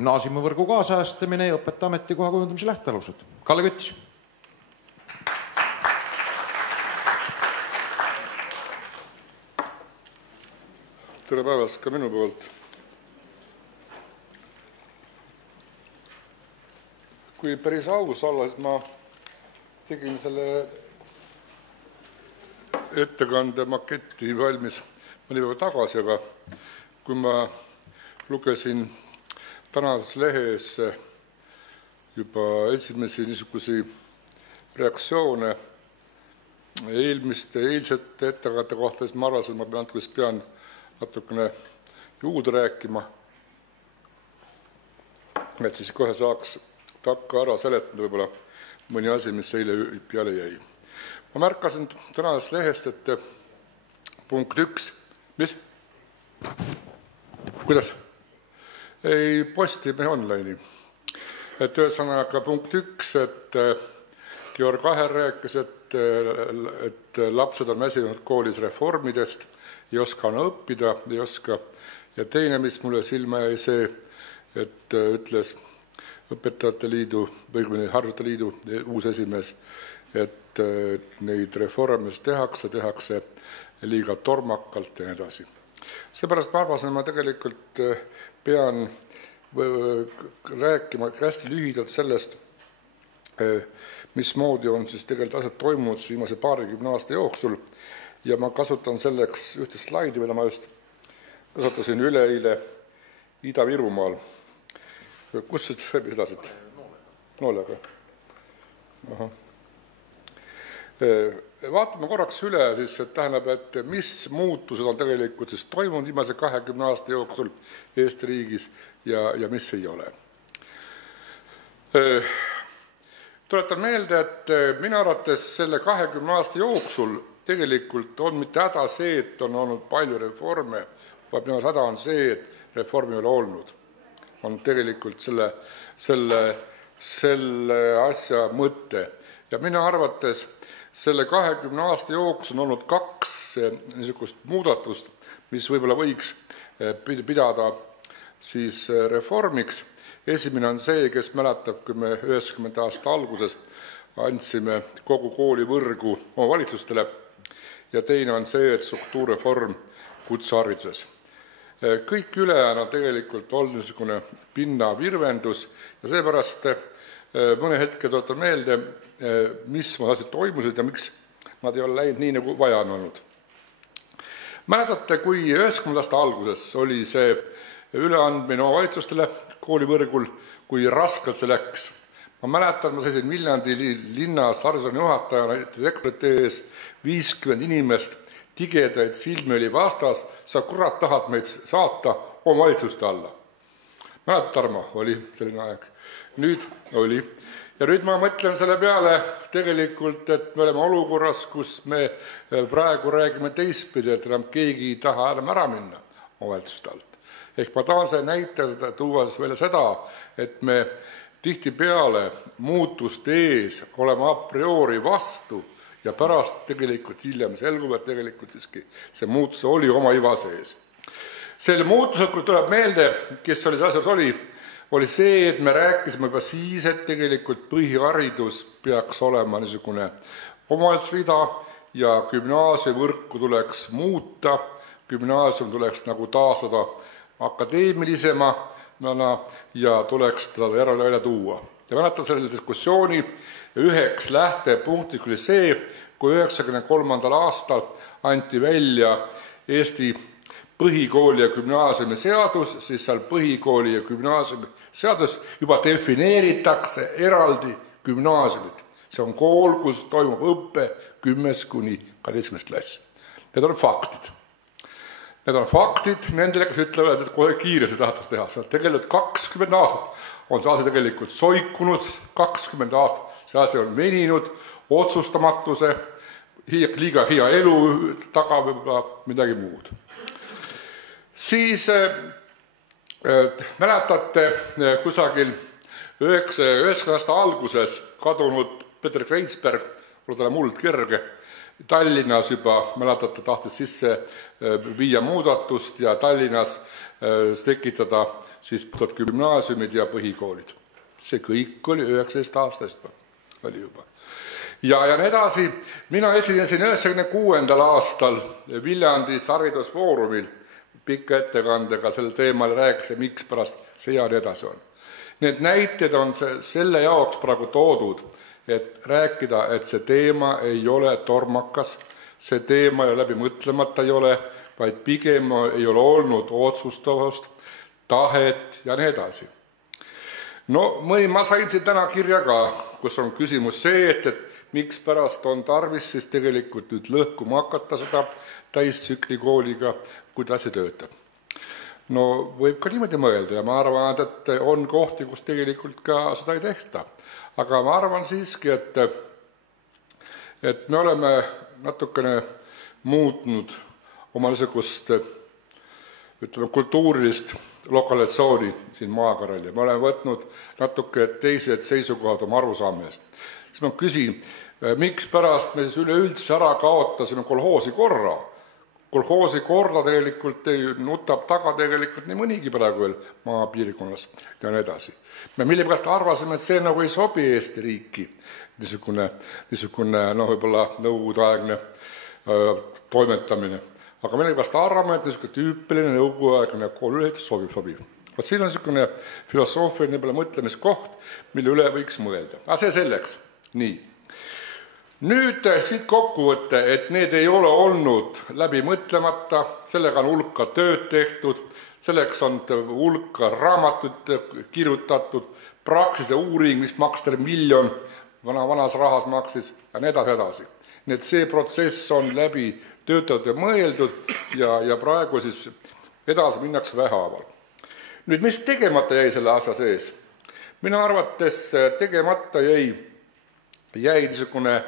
gümnaasiumivõrgu kaasajastamine ja õpetaja ametikoha kujundamise lähtealused. Kalle Küttis. Tere päevast ka minu poolt. Kui päris aus olla, siis ma tegin selle ettekande maketti valmis mõni päev tagasi, aga kui ma lugesin tänases lehes juba esimesi niisugusi reaktsioone eilsete ettekannete kohta, siis ma arvasin, et ma pean natukene juurde rääkima, et siis kohe saaks takka ära seletada võib-olla mõni asi, mis eile peale jäi. Ma märkasin tänasest lehest, et punkt 1, mis? Kuidas? Ei, Postimehe online'i. Et ühesõnaga punkt 1, et Georg Aher rääkis, et lapsed on väsinud koolis reformidest, ei oska õppida, ei oska. Ja teine, mis mulle silma jäi see, et ütles Õpetajate Liidu või Harjutajate Liidu uus esimees, et neid reformis tehakse liiga tormakalt ja nii edasi. Seepärast ma arvasin, ma tegelikult pean rääkima hästi lühidalt sellest, mismoodi on siis tegelikult asjad toimunud viimase 20 aasta jooksul. Ja ma kasutan selleks ühte slaidi, mida ma just kasutasin üleeile Ida-Virumaal. Kus see edasid? Noolega. Vaatame korraks üle, siis, et tähendab, et mis muutused on tegelikult siis toimunud viimase 20 aasta jooksul Eesti riigis ja mis ei ole. Tuletan meelde, et minu arvates selle 20 aasta jooksul tegelikult on mitte häda see, et on olnud palju reforme, vaid minu häda on see, et reformi ei ole olnud. On tegelikult selle asja mõte. Ja minu arvates selle 20 aasta jooksul on olnud 2 niisugust muudatust, mis võib-olla võiks pidada siis reformiks. Esimene on see, kes mäletab, kui me 90 aasta alguses andsime kogu koolivõrgu omavalitsustele, ja teine on see, et struktuurireform kutsehariduses. Kõik ülejäänud tegelikult on niisugune pinnavirvendus ja seepärast mõne hetke tuletan meelde, mis asjad toimusid ja miks nad ei ole läinud nii, nagu vaja on olnud. Mäletate, kui 90 aasta alguses oli see üleandmine omavalitsustele koolivõrgul, kui raskelt see läks. Ma mäletan, ma seisin Viljandi linnas haridusani juhatajana direktorite ees 50 inimest, tigedaid silmi oli vastas, sa kurat tahad meid saata omavalitsuste alla. Mäletad, Tarmo, oli selline aeg. Nüüd oli. Ja nüüd ma mõtlen selle peale tegelikult, et me oleme olukorras, kus me praegu räägime teistpidi, et enam keegi ei taha enam ära minna omavalitsuste alt. Ehk ma tahan see näita tuua välja seda, et me tihtipeale muutuste ees oleme a priori vastu ja pärast tegelikult hiljem selgub, et tegelikult siiski see muutus oli oma iva sees. Selle muutused, kui tuleb meelde, kes oli see asjas oli see, et me rääkisime juba siis, et tegelikult põhiharidus peaks olema niisugune omavalitsusrida ja gümnaasiumivõrku tuleks muuta, gümnaasium tuleks nagu taastada akadeemilisema ja tuleks teda järele välja tuua. Ja mäletan selle diskussiooni üheks lähtepunktiks oli see, kui 1993. aastal anti välja Eesti põhikooli ja gümnaasiumi seadus, siis seal põhikooli ja gümnaasiumi seadus juba defineeritakse eraldi gümnaasiumit. See on kool, kus toimub õppe 10–12 klass. Need on faktid. Need on faktid nendele, kes ütlevad, et kohe kiiresti tahetakse teha. See on tegelikult 20 aastat on see asi tegelikult soikunud, 20 aastat see asi on veninud, otsustamatuse, liiga hea elu taga võib-olla midagi muud. Siis mäletate kusagil 9 aasta alguses kadunud Peter Kreinsberg, talle muld kerge, Tallinnas juba, tahtis sisse viia muudatust ja Tallinnas tekitada siis gümnaasiumid ja põhikoolid. See kõik oli 19 aastast oli juba. Ja nii edasi, mina esinesin 96. aastal Viljandis haridusfoorumil pikka ettekandega sel teemal rääkis, miks pärast see ja nii edasi on. Need näited on selle jaoks praegu toodud, et rääkida, et see teema ei ole tormakas, see teema ei ole läbi mõtlemata ei ole, vaid pigem ei ole olnud otsustavust, tahet ja nii edasi. No ma sain siin täna kirja ka, kus on küsimus see, et miks pärast on tarvis siis tegelikult nüüd lõhkuma hakata seda täistsükli kooliga, kui ta asi töötab. No võib ka niimoodi mõelda ja ma arvan, et on kohti, kus tegelikult ka seda ei tehta. Aga ma arvan siiski, et me oleme natukene muutnud oma niisugust, ütleme, kultuurilist lokalisatsiooni siin maakarral ja me oleme võtnud natuke teised seisukohad oma arusaamises. Siis ma küsin, miks pärast me siis üleüldse ära kaotasime kolhoosi korra? Kolhoosi korda tegelikult nutab taga tegelikult nii mõnigi praegu veel maapiirkonnas ja nii edasi. Me mille pärast arvasime, et see nagu ei sobi Eesti riiki, niisugune võib-olla nõukogudeaegne toimetamine. Aga mille pärast arvame, et niisugune tüüpiline nõukogudeaegne kooliülehitus sobib. Vaat siin on niisugune filosoofiline mõtlemiskoht, mille üle võiks mõelda. Aga see selleks. Nii. Nüüd siit kokkuvõtte, et need ei ole olnud läbi mõtlemata, sellega on hulka tööd tehtud, selleks on hulka raamatut kirjutatud, praksise uuring, mis maksis 1 miljon, vanas rahas maksis ja nii edasi. Nii et see protsess on läbi töötatud ja mõeldud ja praegu siis edasi minnakse vähehaaval. Nüüd, mis tegemata jäi selle asja sees? Mina arvates tegemata jäi niisugune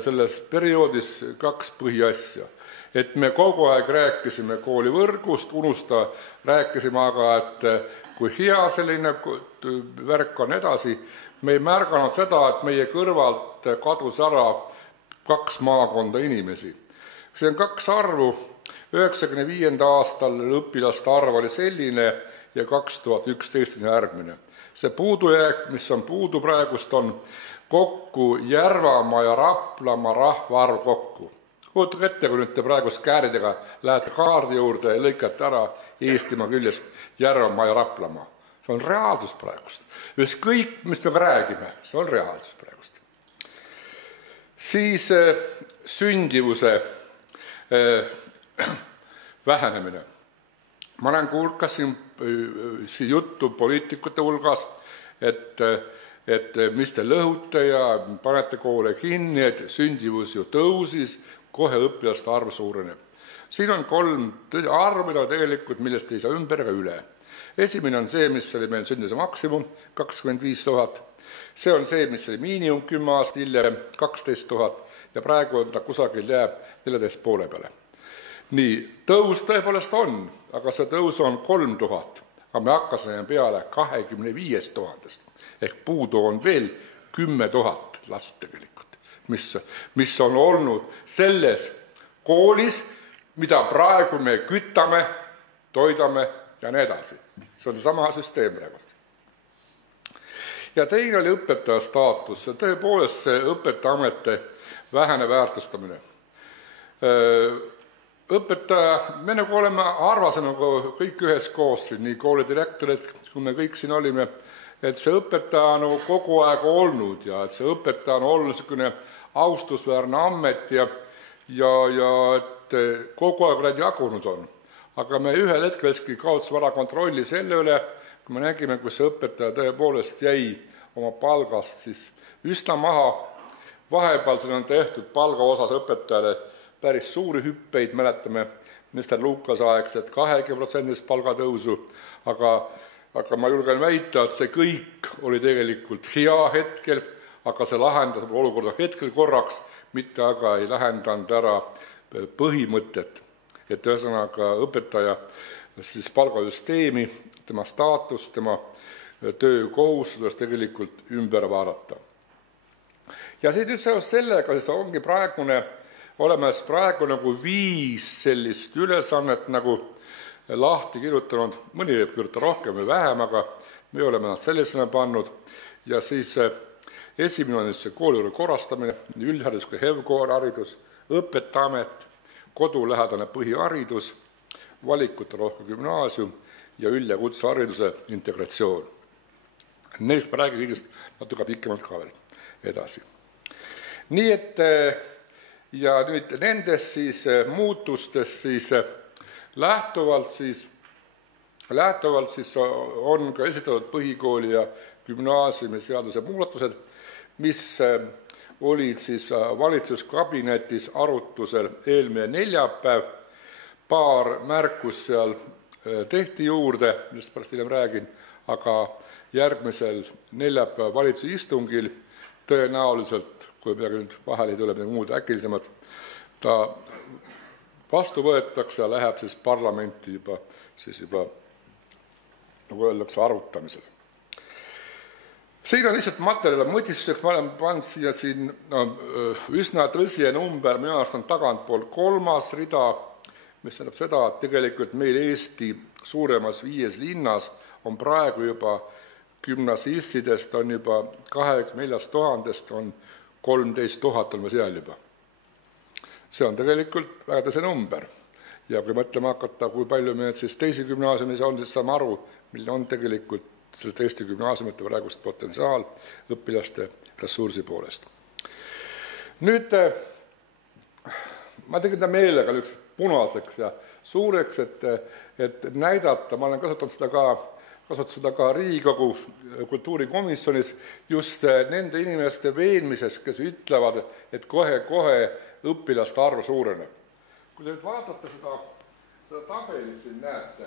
selles perioodis 2 põhiasja. Et me kogu aeg rääkisime koolivõrgust, rääkisime aga, et kui hea selline värk on edasi, me ei märganud seda, et meie kõrvalt kadus ära 2 maakonda inimesi. See on 2 arvu, 95. aastal õpilaste arv oli selline ja 2011 järgmine. See puudujääk, mis on puudu praegust, on kokku Järvamaa ja Raplamaa rahvaarv kokku. Võtke ette, kui nüüd te praegust kääridega lähete kaardi juurde ja lõikate ära Eestimaa küljest Järvamaa ja Raplamaa. See on reaalsus praegust. Kõik, mis me räägime, see on reaalsus praegust. Siis sündivuse vähenemine. Ma olen kuulnud ka siin juttu poliitikute hulgas, et mis te lõhute ja panete koole kinni, et sündivus ju tõusis, kohe õpilaste arv suureneb. Siin on 3 arvu, mida tegelikult, millest ei saa ümber ega üle. Esimene on see, mis oli meil sündivuse maksimum, 25 000. See on see, mis oli miinimum 10 aastat hiljem, 12 000 ja praegu on ta kusagil jääb 14 poole peale. Nii, tõus tõepoolest on, aga see tõus on 3000, aga me hakkasime peale 25 000-st. Ehk puudu on veel 10 000 last tegelikult, mis on olnud selles koolis, mida praegu me kütame, toidame ja nii edasi. See on sama süsteem praegu. Ja teine oli õpetaja staatus, tõepoolest see õpetajaamete vähene väärtustamine. Õpetaja, me nagu oleme arvasime kõik ühes koos, nii koolidirektorid, kui me kõik siin olime, et see õpetaja on kogu aeg olnud ja et see õpetaja on olnud niisugune austusväärne amet ja et kogu aeg need jagunud on. Aga me ühel hetkel kaotasime ära kontrolli selle üle, kui me nägime, kus see õpetaja tõepoolest jäi oma palgast siis üsna maha. Vahepeal siin on tehtud palga osas õpetajale päris suuri hüppeid, mäletame minister Lukas aegset 20% palgatõusu, aga ma julgen väita, et see kõik oli tegelikult hea hetkel, aga see lahendab olukorda hetkel korraks, mitte aga ei lahendanud ära põhimõtet, et ühesõnaga õpetaja siis palgasüsteemi, tema staatus, tema töökohustus tegelikult ümber vaadata. Ja siit üldse sellega siis ongi praegu nagu 5 sellist ülesannet nagu lahti kirjutanud, mõni võib kirjutada rohkem või vähem, aga me oleme nad sellisena pannud. Ja siis esimene on see koolijuurde korrastamine, üldharidus kui HEV-koolharidus, õpetajamet, kodulähedane põhiharidus, valikute rohke gümnaasium ja üld- ja kutsehariduse integratsioon. Neist ma räägin kõigest natuke pikemalt ka veel edasi. Nii et ja nüüd nendest siis muutustest siis lähtuvalt on ka esitatud põhikooli ja gümnaasiumi seaduse muudatused, mis olid siis valitsuskabinetis arutusel eelmine neljapäev. Paar märkus seal tehti juurde, millest pärast hiljem räägin, aga järgmisel neljapäeva valitsuse istungil tõenäoliselt, kui peagi nüüd vahele ei tule midagi muud äkilisemat, ta vastu võetakse ja läheb siis parlamenti juba, nagu öeldakse, arutamisele. Siin on lihtsalt materjali mõtistuseks, ma olen pannud siia üsna tõsine number, minu arust on tagantpool 3. rida, mis tähendab seda, et tegelikult meil Eesti suuremas 5 linnas on praegu juba gümnasistidest on juba 24 000 on 13 000 on me seal juba. See on tegelikult väga tõsine number. Ja kui mõtlema hakata, kui palju me siis teisi gümnaasiumis on, siis saame aru, milline on tegelikult selle Eesti gümnaasiumite praegust potentsiaal õpilaste ressursi poolest. Nüüd ma tegin ta meelega üks punaseks ja suureks, et näidata, ma olen kasutanud seda ka Riigikogu kultuurikomisjonis just nende inimeste veenmises, kes ütlevad, et kohe õpilaste arv suureneb. Kui te vaatate seda tabelit siin näete,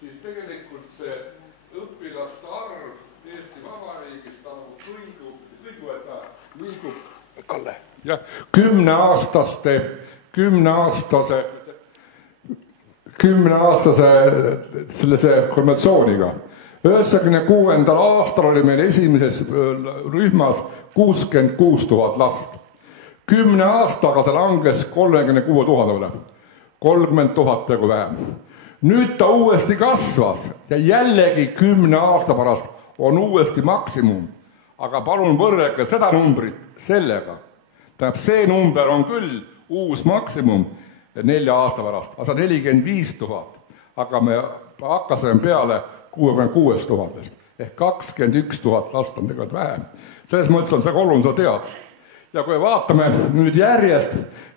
siis tegelikult see õpilaste arv Eesti Vabariigis liigub Kalle. Jah, 10-aastase sellise konventsiooniga. 96. aastal oli meil esimeses rühmas 66 000 last. 10 aastaga see langes 36 000, 30 000 peaaegu vähem. Nüüd ta uuesti kasvas ja jällegi 10 aasta pärast on uuesti maksimum. Aga palun võrrelge seda numbrit sellega. Tähendab, see number on küll uus maksimum 4 aasta pärast, aga 45 000. Aga me hakkasime peale 66 000 ehk 21 000 last on tegelikult vähem. Selles mõttes on see oluline seda teada. Ja kui vaatame nüüd järjest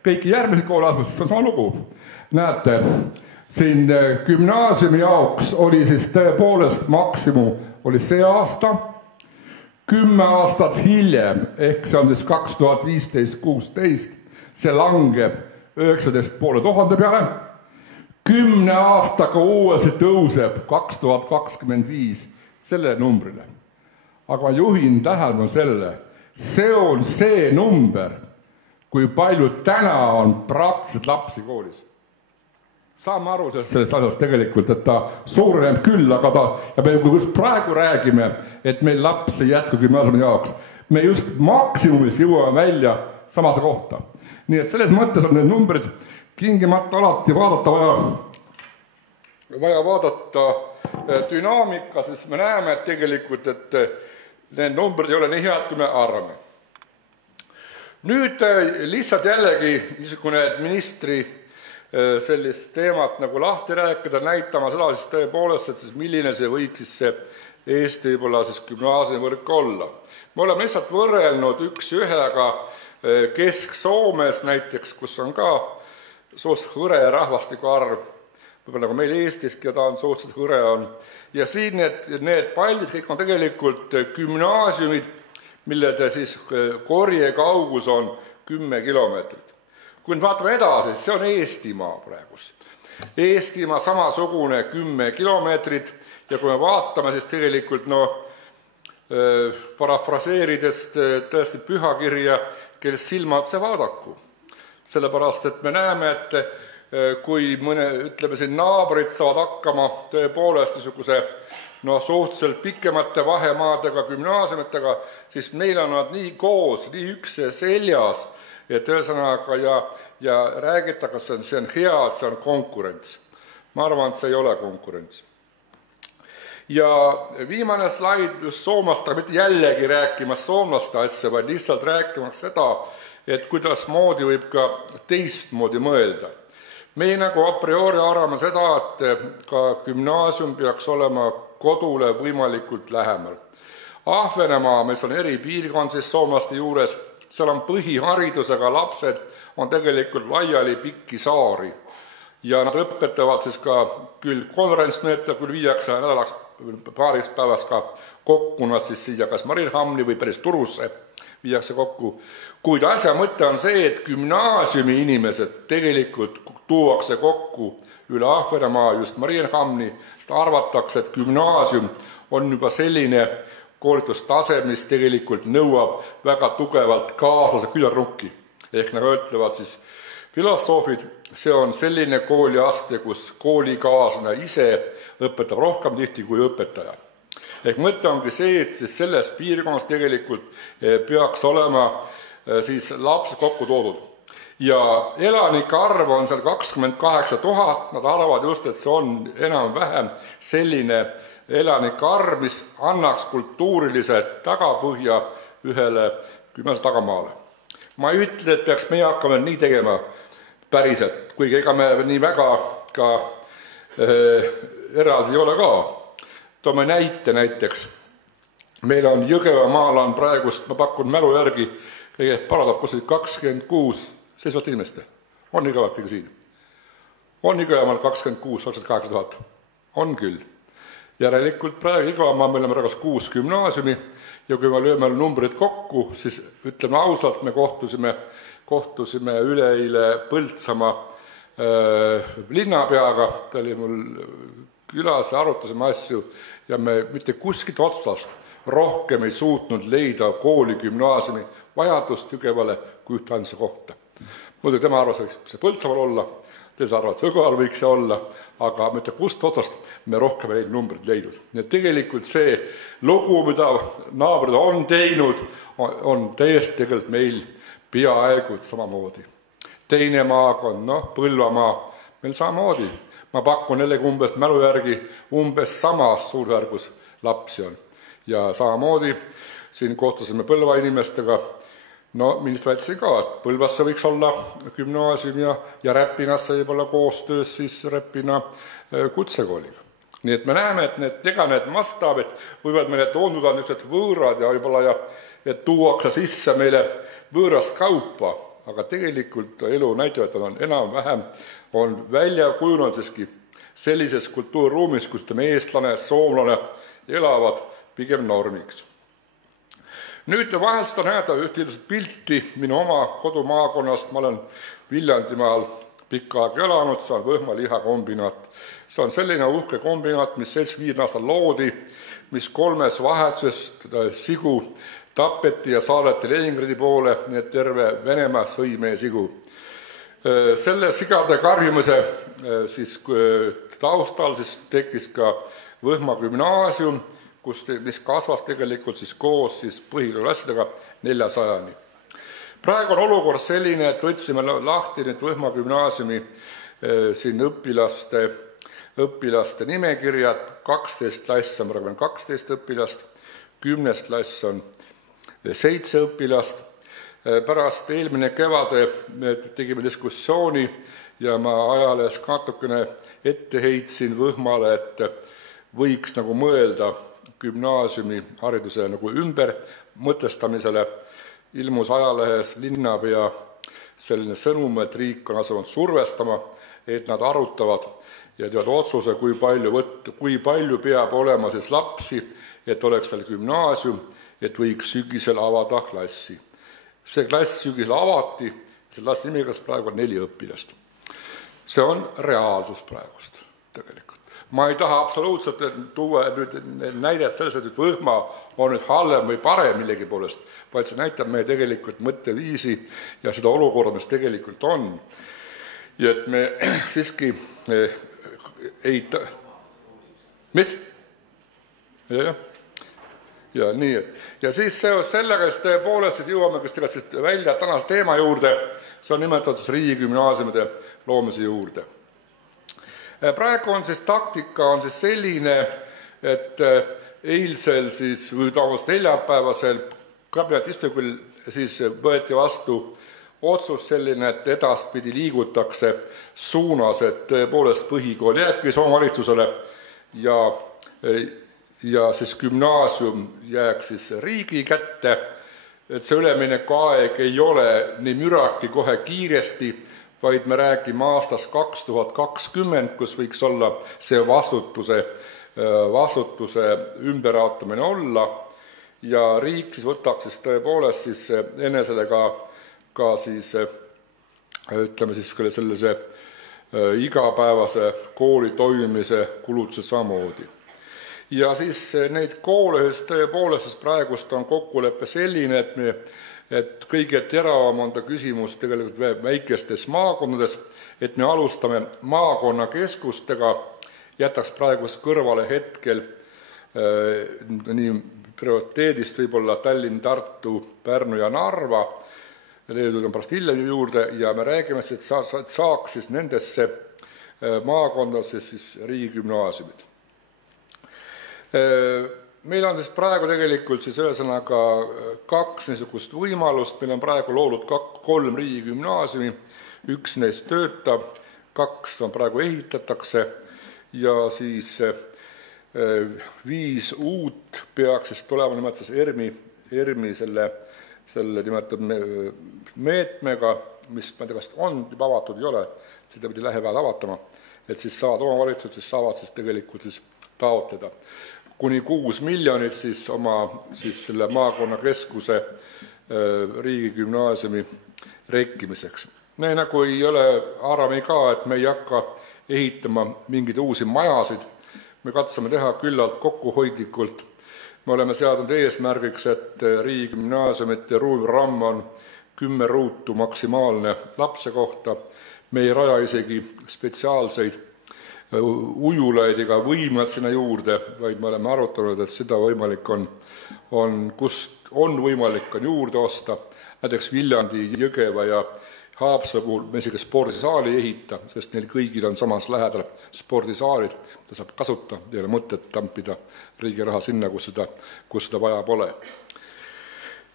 kõiki järgmisi kooliastmeid, siis on sama lugu. Näete, siin gümnaasiumi jaoks oli siis tõepoolest maksimum oli see aasta, 10 aastat hiljem, ehk see on siis 2015-16, see langeb 19 500 peale, 10 aastaga uuesti tõuseb 2025 selle numbrile. Aga ma juhin tähelepanu sellele, see on see number, kui palju täna on praktiliselt lapsi koolis. Saame aru sellest asjast tegelikult, et ta suureneb küll, aga ja me just praegu räägime, et meil laps ei jätku gümnaasiumi jaoks. Me just maksimumis jõuame välja samase kohta. Nii et selles mõttes on need numbrid kingimata alati vaja vaadata dünaamika, sest me näeme et tegelikult, et need numbrid ei ole nii head, kui me arvame. Nüüd lihtsalt jällegi niisugune ministri sellist teemat nagu lahti rääkida, näitama seda siis tõepoolest, et siis milline see võiks siis see Eesti võib-olla siis gümnaasiumivõrk olla. Me oleme lihtsalt võrrelnud üks ühega Kesk-Soomes näiteks, kus on ka suhteliselt hõre rahvastiku arv, võib-olla nagu meil Eestiski ja ta on suhteliselt hõre on. Ja siin need paljud kõik on tegelikult gümnaasiumid, mille siis korje kaugus on 10 kilomeetrit. Kui nüüd vaatame edasi, see on Eestimaa praegus. Eestimaa samasugune 10 kilomeetrit ja kui me vaatame, siis tegelikult parafraseerides tõesti pühakirja, kel silmad see vaadaku. Sellepärast, et me näeme, et kui ütleme siin naabrid saavad hakkama tõepoolest niisuguse suhteliselt pikemate vahemaadega gümnaasiumitega, siis meil on nad nii koos, nii üks seljas, et ühesõnaga ja räägita, kas see on hea, et see on konkurents. Ma arvan, et see ei ole konkurents. Ja viimane slaid just soomlaste, mitte jällegi rääkimas soomlaste asja, vaid lihtsalt rääkimas seda, et kuidas moodi võib ka teistmoodi mõelda. Meie nagu a priori arvame seda, et ka gümnaasium peaks olema kodule võimalikult lähemal. Ahvenemaa, mis on eripiirkond siis soomlaste juures, seal on põhiharidusega lapsed, on tegelikult laiali pikki saari. Ja nad õpetavad siis ka küll konverentsmeetodil, küll viiakse nädalaks paaris päevas ka kokku nad siis siia kas Marienhamni või päris Turusse viiakse kokku. Kuid asja mõte on see, et gümnaasiumi inimesed tegelikult tuuakse kokku üle Ahvenemaa just Marienhamni, sest arvatakse, et gümnaasium on juba selline koolitustase, mis tegelikult nõuab väga tugevalt kaaslase külarnukki. Ehk nagu ütlevad siis filosoofid, see on selline kooliaste, kus koolikaaslane ise õpetab rohkem tihti kui õpetaja. Ehk mõte ongi see, et siis selles piirkonnas tegelikult peaks olema siis lapsed kokku toodud. Ja elanike arv on seal 28 000, nad arvavad just, et see on enam-vähem selline elanike arv, mis annaks kultuurilise tagapõhja ühele gümnaasiumi tagamaale. Ma ei ütle, et peaks meie hakkama nii tegema päriselt, kuigi ega me nii väga ka eraldi ei ole ka. Toome näite näiteks. Meil on Jõgevamaal on praegust, ma pakun mälu järgi, kõige paradab kusagil 26 seisvat inimest. On igavalt kõige siin. On Jõgevamaal 26-28 000. On küll. Järelikult praegu Jõgevamaal meil on praegu 6 gümnaasiumi ja kui me lööme numbrid kokku, siis ütleme ausalt, me kohtusime üleeile Põltsamaa linnapeaga, ta oli mul külas ja arutasime asju ja me mitte kuskilt otsast rohkem ei suutnud leida kooli gümnaasiumi vajadust Jõgevale kui ühte ainsa kohta. Muidugi tema arvas, et see Põltsamaal olla, teise arvas, et Jõgeval võiks see olla, aga mitte kust otsast me rohkem ei numbrid leidnud. Nii et tegelikult see lugu, mida naabrid on teinud, on täiesti tegelikult meil peaaegu samamoodi. Teine maakond, Põlvamaa, meil samamoodi. Ma pakun jällegi umbes mälu järgi umbes samas suurjärgus lapsi on. Ja samamoodi siin kohtusime Põlva inimestega, millest väitsin ka, et Põlvasse võiks olla gümnaasium ja Räpinasse võib olla koostöös siis Räpina kutsekooliga. Nii et me näeme, et need mastaabid võivad meile tunduda niisugused võõrad ja võib-olla ja tuuakse sisse meile võõrast kaupa, aga tegelikult elu näitab, et on enam-vähem on välja kujunenud siiski sellises kultuuriruumis, kus eestlane, soomlane elavad pigem normiks. Nüüd vahel seda näeda ühte pilti minu oma kodumaakonnast, ma olen Viljandimaal pikka aega elanud, see on Võhma lihakombinaat. See on selline uhke kombinaat, mis 75 aastal loodi, mis 3 vahetuses sigu tapeti ja saadeti Leningradi poole, nii et terve Venemaa sõi meie sigu. Selle sigade karjumise siis taustal siis tekkis ka Võhma gümnaasium, mis kasvas tegelikult siis koos siis põhiklassidega 400-ni. Praegu on olukord selline, et võtsime lahti nüüd Võhma gümnaasiumi siin õpilaste nimekirjad, 12 klass on praegu 12 õpilast, 10 klass on 7 õpilast. Pärast eelmine kevade me tegime diskussiooni ja ma ajalehes natukene ette heitsin Võhmale, et võiks nagu mõelda gümnaasiumi hariduse nagu ümber mõtestamisele. Ilmus ajalehes linnapea selline sõnum, et riik on asunud survestama, et nad arutavad ja teevad otsuse, kui palju peab olema siis lapsi, et oleks veel gümnaasium, et võiks sügisel avada klassi. See klass sügisel avati, see klassi nimekirjas praegu on 4 õpilast. See on reaalsus praegust tegelikult. Ma ei taha absoluutselt tuua nüüd näidet selles, et Võhma on nüüd halvem või parem millegi poolest, vaid see näitab meie tegelikult mõtteviisi ja seda olukorda, mis tegelikult on. Ja et me siiski ei... Mis? Ja nii, ja siis sellega tõepoolest jõuame välja tänase teema juurde, see on nimetatud riigigümnaasiumide loomise juurde. Praegu on siis taktika on siis selline, et eilsel siis, või neljapäevasel kabinetiistungil siis võeti vastu otsus selline, et edaspidi liigutakse suunas, et tõepoolest põhikool jääbki omavalitsusele ja siis gümnaasium jääks siis riigi kätte, et see ülemineku aeg ei ole nii müraki kohe kiiresti, vaid me räägime aastast 2020, kus võiks olla see vastutuse ümberjaatamine olla ja riik siis võtaks siis tõepoolest siis enesele ka siis ütleme siis sellise igapäevase kooli toimimise kulutused samamoodi. Ja siis neid koole tõepoolest siis praegust on kokkulepe selline, et kõige teravam on ta küsimus tegelikult väikestes maakondades, et me alustame maakonnakeskustega, jätaks praegust kõrvale hetkel nii prioriteedist võib-olla Tallinn, Tartu, Pärnu ja Narva, Leedud on pärast hiljem juurde ja me räägime, et saaks siis nendesse maakondadesse siis riigigümnaasiumid. Meil on siis praegu tegelikult siis ühesõnaga kaks niisugust võimalust, meil on praegu loodud 3 riigigümnaasiumi, 1 neist töötab, 2 on praegu ehitatakse ja siis 5 uut peaks siis tulema nimelt siis ERMi selle nimetatud meetmega, mis ma ei tea, kas on juba avatud, ei ole, seda pidi lähipäeval avatama, et siis omavalitsused saavad siis tegelikult siis taotleda kuni 6 miljonit siis oma siis selle maakonnakeskuse riigigümnaasiumi rekkimiseks. Me nagu ei ole, arvame ka, et me ei hakka ehitama mingeid uusi majasid, me katsume teha küllalt kokkuhoidlikult. Me oleme seadnud eesmärgiks, et riigigümnaasiumite ruumiramm on 10 ruutu maksimaalne lapse kohta. Me ei raja isegi spetsiaalseid ujulaid ega võimlad sinna juurde, vaid me oleme arutanud, et seda võimalik kust on võimalik juurde osta. Näiteks Viljandi, Jõgeva ja Haapsalu puhul me isegi spordisaali ei ehita, sest neil kõigil on samas lähedal spordisaalid, ta saab kasutada, ei ole mõtet tampida riigi raha sinna, kus seda vaja pole.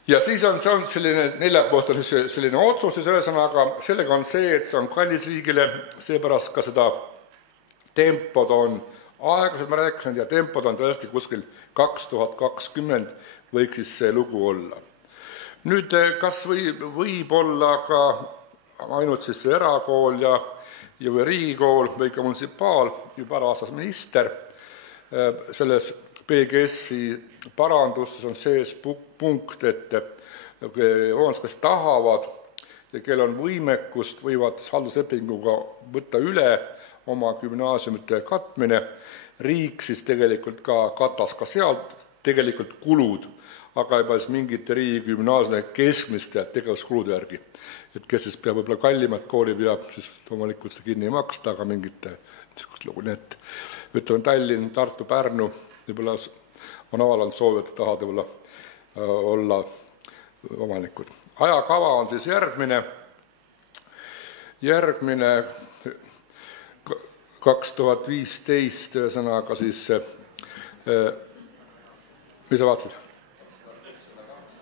Ja siis on selline neljapoolne selline otsus, ühesõnaga sellega on see, et see on kallis riigile, seepärast ka seda tempod on aeglased, ma rääkisin, ja tempod on tõesti kuskil 2020 võiks siis see lugu olla. Nüüd, kas võib olla ka ainult siis erakool ja riigikool või ka munisipaal, juba aastas minister, selles PGS-i parandustes on sees punkt, et kes tahavad ja kel on võimekust, võivad halduslepinguga võtta üle oma gümnaasiumite katmine, riik siis tegelikult ka katas ka sealt tegelikult kulud, aga juba siis mingite riigigümnaasiumide keskmiste tegevuskulude järgi. Et kes siis peab võib-olla kallimat kooli peab, siis loomulikult seda kinni ei maksta, aga mingite niisugust lugu, nii et ütleme Tallinn, Tartu, Pärnu, võib-olla on avaldanud soovi, et tahavad võib-olla olla omanikud. Ajakava on siis järgmine 2015, ühesõnaga siis, mis sa vaatasid?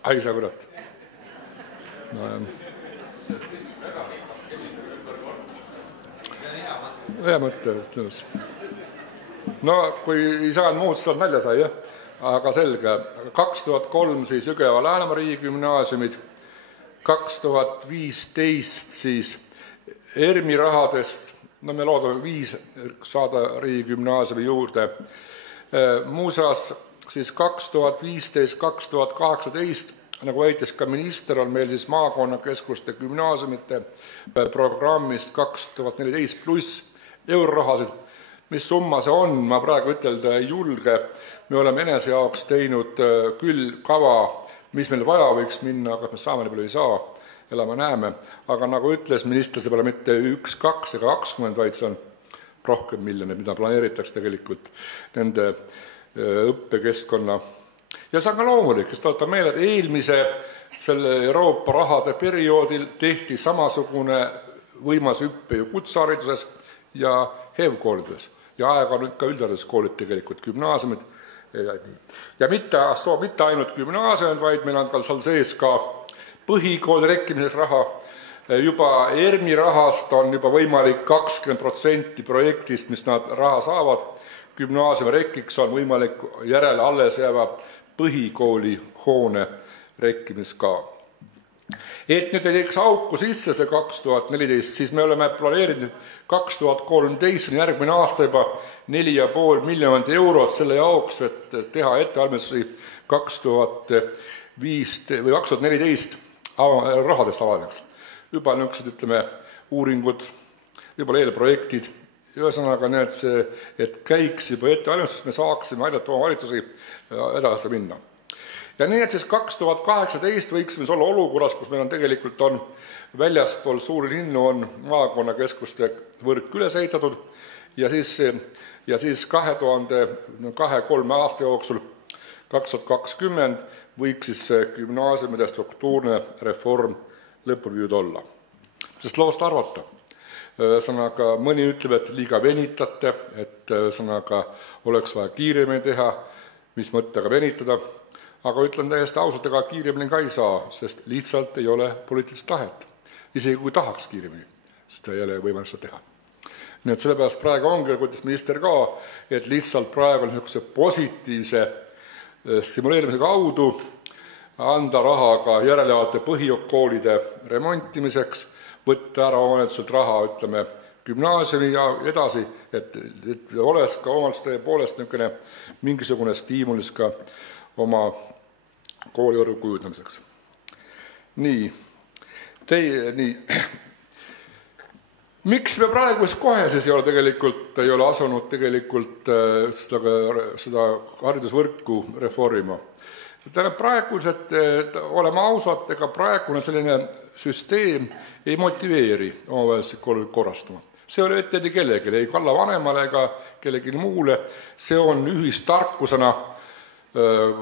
Ai, sa kurat. Hea mõte. No, kui ei saanud muud, seda nalja sai, jah? Aga selge. 2003 siis Jõgeva Läänemaa riigigümnaasiumid, 2015 siis ERMi rahadest, no me loodame 5 saada riigigümnaasiumi juurde. Muuseas, siis 2015-2018, nagu väitis ka minister, on meil siis maakonnakeskuste gümnaasiumite programmist 2014 pluss eurorahasid. Mis summa see on, ma praegu ütelda ei julge. Me oleme enese jaoks teinud küll kava, mis meil vaja võiks minna, aga me saame nii palju ei saa, elame näeme. Aga nagu ütles minister, see pole mitte 1, 2 ega 20, vaid see on rohkem miljonit, mida planeeritakse tegelikult nende õppekeskkonna. Ja see on ka loomulik, sest tuletan meelde, et eelmise selle Euroopa rahade perioodil tehti samasugune võimas hüppe ju kutsehariduses ja HEV-koolides ja aega on ka üldhariduskoolid tegelikult, gümnaasiumid. Ja mitte ainult gümnaasiumid, vaid meil on ka seal sees ka põhikooli rekkimiseks raha. Juba ERMi rahast on juba võimalik 20% projektist, mis nad raha saavad. Gümnaasiumi rekkiks on võimalik järele alles jääva põhikooli hoone rekkimis ka. Et nüüd ei teeks auku sisse see 2014, siis me oleme planeerinud 2013, järgmine aasta juba 4,5 miljonit eurot selle jaoks, et teha ettevalmistusi 2014 rahadest avaneks. Juba niisugused, ütleme, uuringud, juba eelprojektid, ühesõnaga need see, et käiks juba ettevalmistus, me saaksime aidata oma valitsusi edasi minna. Ja nii, et siis 2018 võiksime olla olukorras, kus meil on tegelikult väljaspool suuri linnu on maakonnakeskuste võrk üles ehitatud ja siis 2023 aasta jooksul 2020 võiks siis gümnaasiumide struktuurne reform lõpuni viidud olla. Sest loost arvata. Sõnaga, mõni ütleb, et liiga venitate, et sõnaga oleks vaja kiiremini teha, mis mõttega venitada. Aga ütlen täiesti ausalt, ega kiiremini ka ei saa, sest lihtsalt ei ole poliitilist tahet. Isegi kui tahaks kiiremini, sest ei ole võimalik seda teha. Nii et sellepärast praegu ongi, ütles minister ka, et lihtsalt praegu on niisuguse positiivse stimuleerimise kaudu anda raha ka järelevate põhikoolide remontimiseks, võtta ära omavalitsuselt raha, ütleme, gümnaasiumi ja edasi, et oleks ka omavalitsuste poolest mingisugune stiimulis ka oma koolivõrgu kujundamiseks. Nii. Miks me praegu kohe siis ei ole asunud tegelikult seda haridusvõrku reformima? Praegused, oleme ausad, ega praegune selline süsteem ei motiveeri omavalitsusi korrastama. See ei ole ette kellegi, ei Kalla vanemale ega kellegi muule, see on ühistarkusena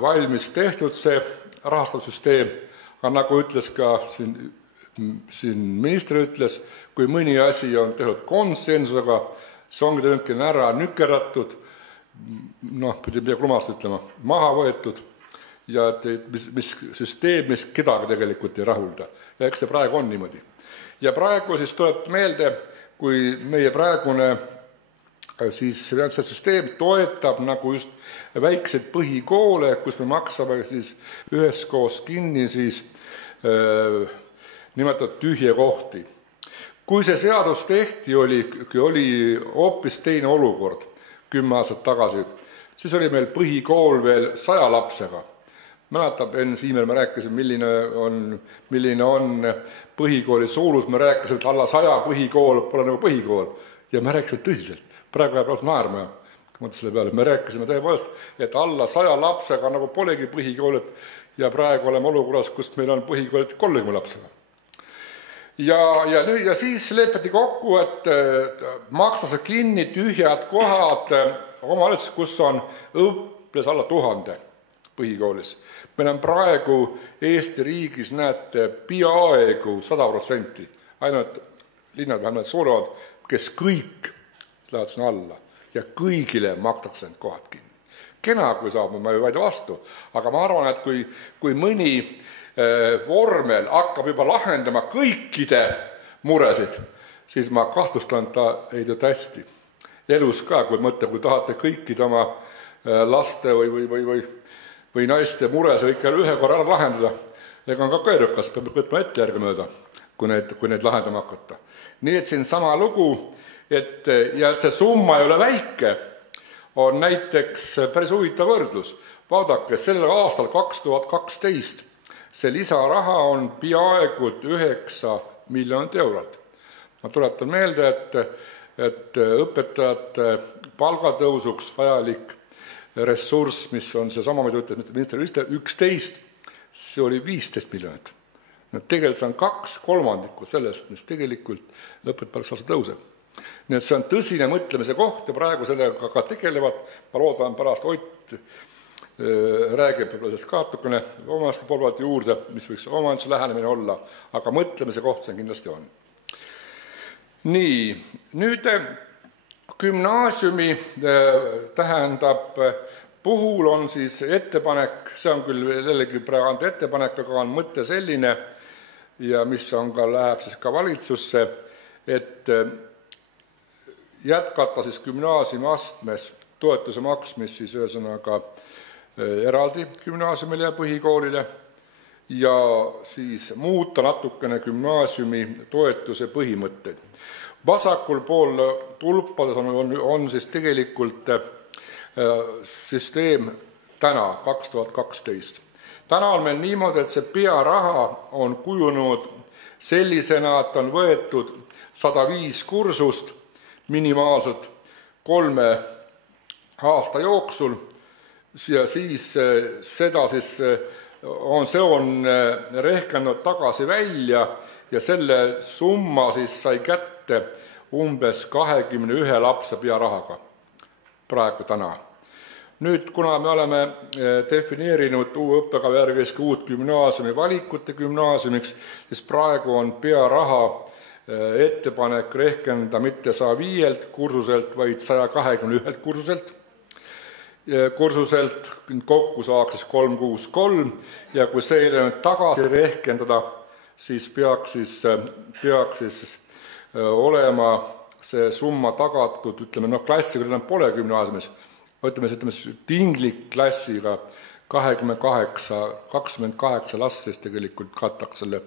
valmis tehtud see rahastussüsteem, aga nagu ütles ka siin minister ütles, kui mõni asi on tehtud konsensusega, see ongi tõenäoliselt ära nükerdatud, pidi krumast ütlema, maha võetud ja mis süsteem, mis kedagi tegelikult ei rahulda. Ja eks see praegu on niimoodi. Ja praegu siis tuleb meelde, kui meie praegune siis süsteem toetab nagu just väikseid põhikoole, kus me maksame siis üheskoos kinni siis nimetatud tühje kohti. Kui see seadus tehti, oli hoopis teine olukord 10 aastat tagasi, siis oli meil põhikool veel 100 lapsega. Mäletab, enne Siimer me rääkisime, milline on põhikooli suurus, me rääkisime, et alla 100 põhikool pole nagu põhikool ja me rääkisime tõsiselt. Praegu jääb naerma, mõtlen peale, me rääkisime tõepoolest, et alla 100 lapsega nagu polegi põhikoolid ja praegu oleme olukorras, kus meil on põhikoolid 30 lapsega. Ja siis lepeti kokku, et makstakse kinni tühjad kohad omavalitsuses, kus on õppes alla 1000 põhikoolis. Meil on praegu Eesti riigis, näete, peaaegu 100%, ainult linnad vähemalt suurevad, kes kõik lähevad sinna alla ja kõigile makstakse need kohad kinni. Kena, kui saab, ma ei vaida vastu, aga ma arvan, et kui mõni vormel hakkab juba lahendama kõikide muresid, siis ma kahtlustan, et ta ei tööta hästi. Elus ka, kui tahate kõikide oma laste või naiste mures ühe korra ära lahendada, ega on ka keerukas, peab võtma ette järgi mööda, kui neid lahendama hakata. Nii et siin sama lugu, et see summa ei ole väike, on näiteks päris huvitav võrdlus. Vaadake, sellel aastal 2012 see lisaraha on peaaegu 9 miljonit eurot. Ma tuletan meelde, et õpetajate palgatõusuks vajalik ressurss, mis on see sama, mida ütles minister 11, see oli 15 miljonit. Tegelikult see on 2/3 sellest, mis tegelikult õpetajate tõuseb. Nii et see on tõsine mõtlemise koht ja praegu sellega ka tegelevad. Ma loodan pärast Ott räägib sellest ka natukene omalaste poolelt juurde, mis võiks omavalitsuse lähenemine olla, aga mõtlemise koht see kindlasti on. Nii, nüüd Gümnaasiumi tähendab, puhul on siis ettepanek, see on küll jällegi praegu ettepanek, aga on mõte selline ja mis on ka, läheb siis ka valitsusse, et jätkata siis gümnaasiumi astmes toetuse maksmist siis ühesõnaga eraldi gümnaasiumile ja põhikoolile ja siis muuta natukene gümnaasiumi toetuse põhimõtteid. Vasakul pool tulpades on siis tegelikult süsteem täna, 2012. Täna on meil niimoodi, et see pearaha on kujunud sellisena, et on võetud 105 kursust minimaalselt 3 aasta jooksul ja siis seda siis on rehkendanud tagasi välja ja selle summa siis sai kätte umbes 21 lapse pearahaga praegu täna. Nüüd, kuna me oleme defineerinud uue õppekava järgi uut gümnaasiumi valikute gümnaasiumiks, siis praegu on pearaha ettepanek rehkenda mitte 105 kursuselt, vaid 121 kursuselt, kokku saaks 363 ja kui see nüüd tagasi rehkendada, siis peaks olema see summa tagatud, ütleme, klassiga pole gümnaasiumis, ütleme tinglik klassiga 28 last, siis tegelikult saaks selle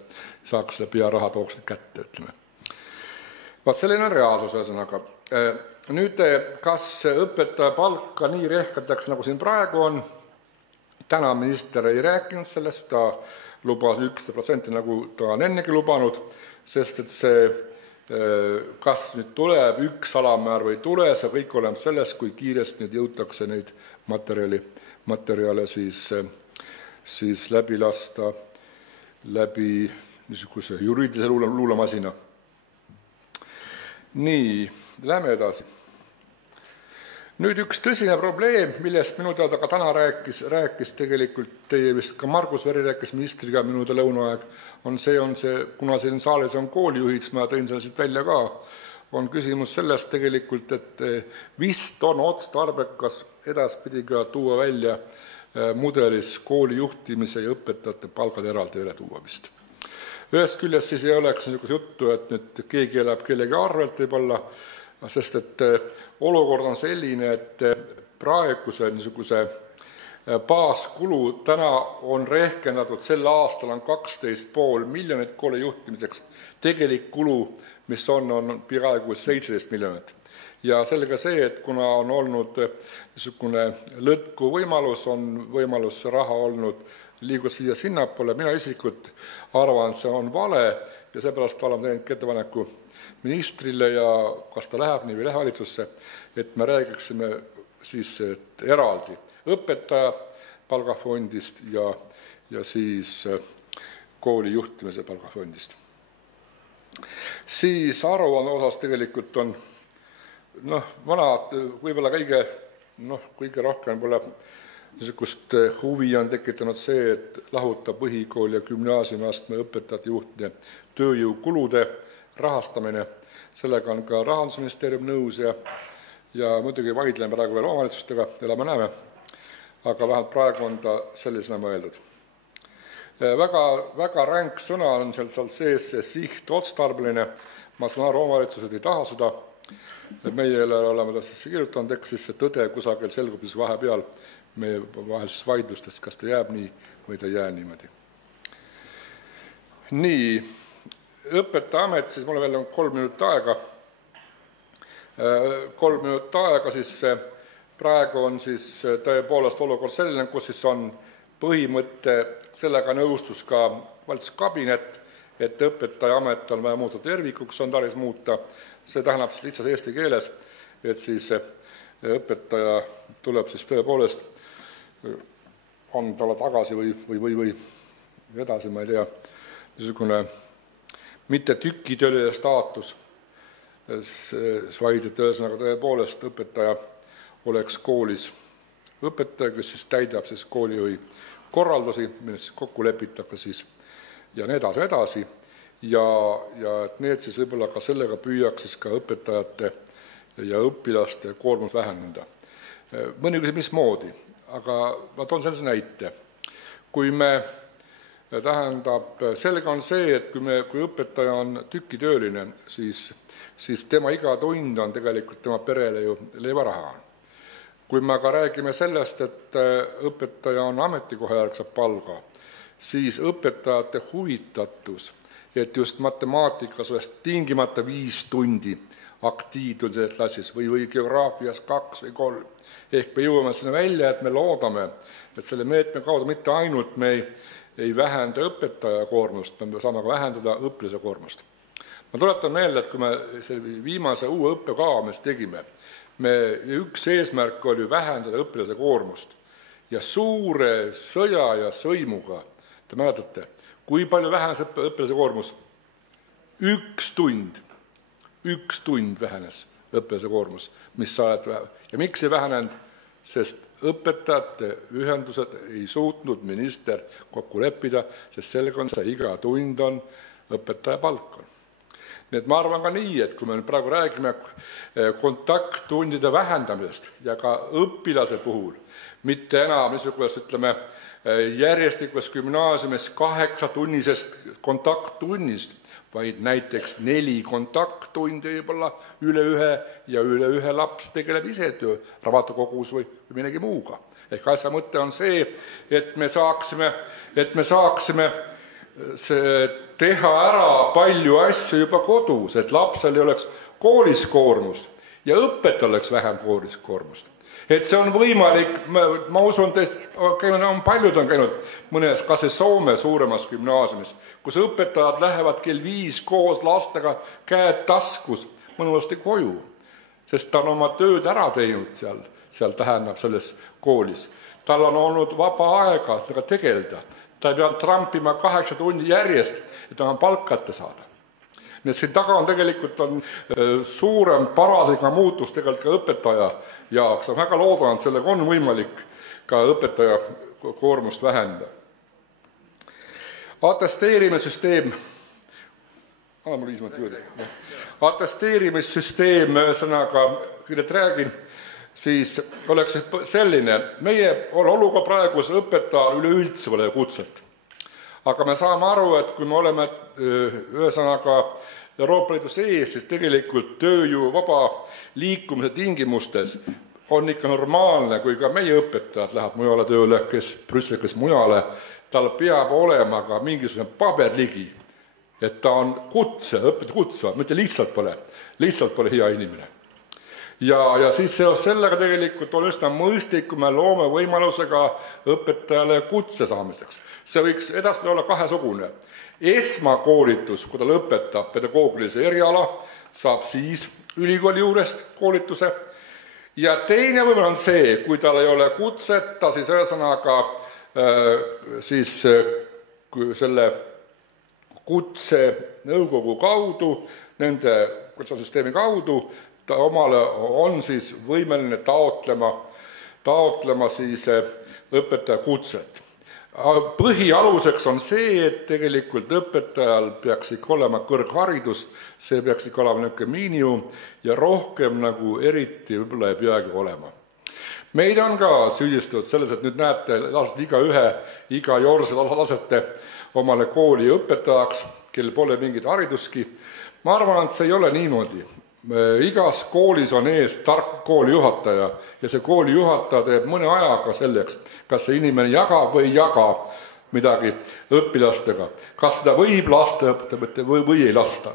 pearaha tooks kätte, ütleme. Vaat selline on reaalsus ühesõnaga. Nüüd, kas õpetaja palka nii rehkendatakse, nagu siin praegu on? Täna minister ei rääkinud sellest, ta lubas 1% nagu ta on ennegi lubanud, sest et see, kas nüüd tuleb üks alammäär või ei tule, see kõik oleneb sellest, kui kiiresti nüüd jõutakse neid materjale siis läbi lasta läbi niisuguse juriidilise luulemasina. Nii, lähme edasi. Nüüd üks tõsine probleem, millest minu teada ka täna rääkis tegelikult teie vist ka Margus Veri rääkis ministriga minude lõunaaeg, on see, kuna siin saalis on koolijuhid, siis ma tõin selle siit välja ka, on küsimus sellest tegelikult, et vist on otstarbekas edaspidi ka tuua välja mudelis kooli juhtimise ja õpetajate palgad eraldi üle tuua vist. Ühest küljest siis ei oleks niisugust juttu, et nüüd keegi elab kellegi arvelt võib-olla, sest et olukord on selline, et praeguse niisuguse baaskulu täna on rehkendatud, sel aastal on 12,5 miljonit kooli juhtimiseks, tegelik kulu, mis on peaaegu 17 miljonit. Ja sellega see, et kuna on olnud niisugune lõtku võimalus, on võimalus raha olnud liigud siia sinnapoole, mina isiklikult arvan, et see on vale ja seepärast oleme teinud ettepaneku ministrile ja kas ta läheb nii või lähe valitsusse, et me räägiksime siis eraldi õpetaja palgafondist ja siis kooli juhtimise palgafondist. Siis aruanne osas tegelikult on vanad, võib-olla kõige rohkem pole niisugust huvi on tekitanud see, et lahuta põhikooli ja gümnaasiumiastme õpetajate juhtide tööjõukulude rahastamine. Sellega on ka Rahandusministeerium nõus ja muidugi vaidleme praegu veel omavalitsustega, elame-näeme, aga vähemalt praegu on ta sellisena mõeldud. Väga ränk sõna on seal sees see sihtotstarbeline, ma saan aru, omavalitsused ei taha seda, meie oleme ta siis kirjutanud, eks siis see tõde kusagil selgub siis vahepeal meie vahelisest vaidlustest, kas ta jääb nii või ta jää niimoodi. Nii, õpetajaamet, siis mul veel on 3 minutit aega. 3 minutit aega, siis praegu on siis tõepoolest olukord selline, kus siis on põhimõtte, sellega nõustus ka valitsuskabinet, et õpetajaamet on vaja muuta tervikuks, on tarvis muuta. See tähendab siis lihtsalt eesti keeles, et siis õpetaja tuleb siis tõepoolest on talle tagasi või edasi, ma ei tea, niisugune mitte tükitööline staatus, vaid et ühesõnaga tõepoolest õpetaja oleks koolis õpetaja, kes siis täidab siis koolijuhi korraldusi, millest kokku lepitakse siis ja nii edasi. Ja et need siis võib-olla ka sellega püüaks siis ka õpetajate ja õpilaste koormus vähendada. Mõni küsib, mismoodi, aga ma toon sellise näite. Kui selge on see, et kui õpetaja on tükitööline, siis tema iga tund on tegelikult tema perele ju leivaraha. Kui me aga räägime sellest, et õpetaja on ametikohajärgse palga, siis õpetajate huvitatus, et just matemaatikas oleks tingimata 5 tundi aktiivtundises klassis või geograafias 2 või 3. Ehk me jõuame sinna välja, et me loodame, et selle meetme kaudu mitte ainult me ei vähenda õpetaja koormust, me saame ka vähendada õpilase koormust. Ma tuletan meelde, et kui me viimase uue õppekava me tegime, üks eesmärk oli vähendada õpilase koormust ja suure sõja ja sõimuga, te mäletate, kui palju vähenes õpilase koormus? 1 tund. 1 tund vähenes õpilase koormus, ja miks ei vähenenud? Sest õpetajate ühendused ei suutnud minister kokku leppida, sest sellega on see iga tund on õpetaja palk. Nii et ma arvan ka nii, et kui me praegu räägime kontakttundide vähendamisest ja ka õpilase puhul, mitte enam niisugust, ütleme, järjestikust gümnaasiumis 8-tunnisest kontakttunnist, vaid näiteks 4 kontakttundi võib-olla üle 1 ja üle 1 laps tegeleb ise raamatukogus või midagi muuga. Ehk asja mõte on see, et me saaksime teha ära palju asju juba kodus, et lapsel ei oleks koolis koormust ja õpetajal oleks vähem koolis koormust. Et see on võimalik, ma usun, paljud on käinud mõnes kas Soome suuremas gümnaasiumis, kus õpetajad lähevad kell 5 koos lastega käed taskus mõnusasti koju, sest ta on oma tööd ära teinud seal tähendab selles koolis. Tal on olnud vaba aega tegeleda, ta ei pea trampima 8 tundi järjest, et oma palkate saada. Nii et siin taga on tegelikult suurem paradigma muutus tegelikult ka õpetaja jaoks. Ma väga loodan, et sellega on võimalik ka õpetaja koormust vähendada. Atesteerimissüsteem, ühesõnaga, kui nüüd räägin, siis oleks selline, meie oluga praegu õpetajal üleüldse pole kutset. Aga me saame aru, et kui me oleme ühesõnaga Euroopa Liidu sees, siis tegelikult tööjõu vaba liikumise tingimustes on ikka normaalne, kui ka meie õpetajad lähevad mujale tööle, kes Brüsseli, kes mujale, tal peab olema ka mingisugune paberligi, et ta on õpetaja kutse, mitte lihtsalt pole hea inimene. Ja siis sellega tegelikult on üsna mõistlik, kui me loome võimalusega õpetajale kutse saamiseks. See võiks edaspidi olla 2-sugune. Esmakoolitus, kui ta lõpetab pedagoogilise eriala, saab siis ülikooli juurest koolituse. Ja teine võib-olla on see, kui tal ei ole kutseta, siis ühesõnaga selle kutse nõukogu kaudu, nende kutsesüsteemi kaudu, ta omale on siis võimeline taotlema siis õpetaja kutset. Põhialuseks on see, et tegelikult õpetajal peaks ikka olema kõrgharidus, see peaks ikka olema niisugune miinimum ja rohkem nagu eriti võib-olla ei peagi olema. Meid on ka süüdistatud selles, et nüüd näete, iga jorse lasete omale kooli õpetajaks, kel pole mingit hariduski. Ma arvan, et see ei ole niimoodi. Igas koolis on ees tark koolijuhataja ja see koolijuhataja teeb mõne ajaga selleks, kas see inimene jagab või ei jaga midagi õpilastega, kas seda võib lasta või ei lasta.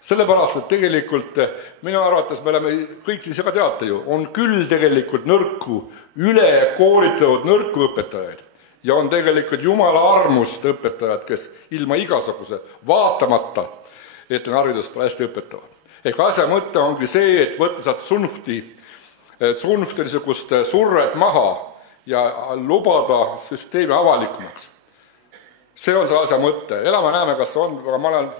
Sellepärast, et tegelikult minu arvates me oleme kõik ise ka teate ju, on küll tegelikult üle koolitatud nõrku õpetajaid ja on tegelikult jumala armust õpetajad, kes ilma igasuguse vaatamata, et on haridust pole hästi õpetavad. Ehk asja mõte ongi see, et võtta sealt tsunfti niisugust surret maha ja lubada süsteemi avalikumaks. See on see asja mõte. Elame näeme, kas see on, aga ma olen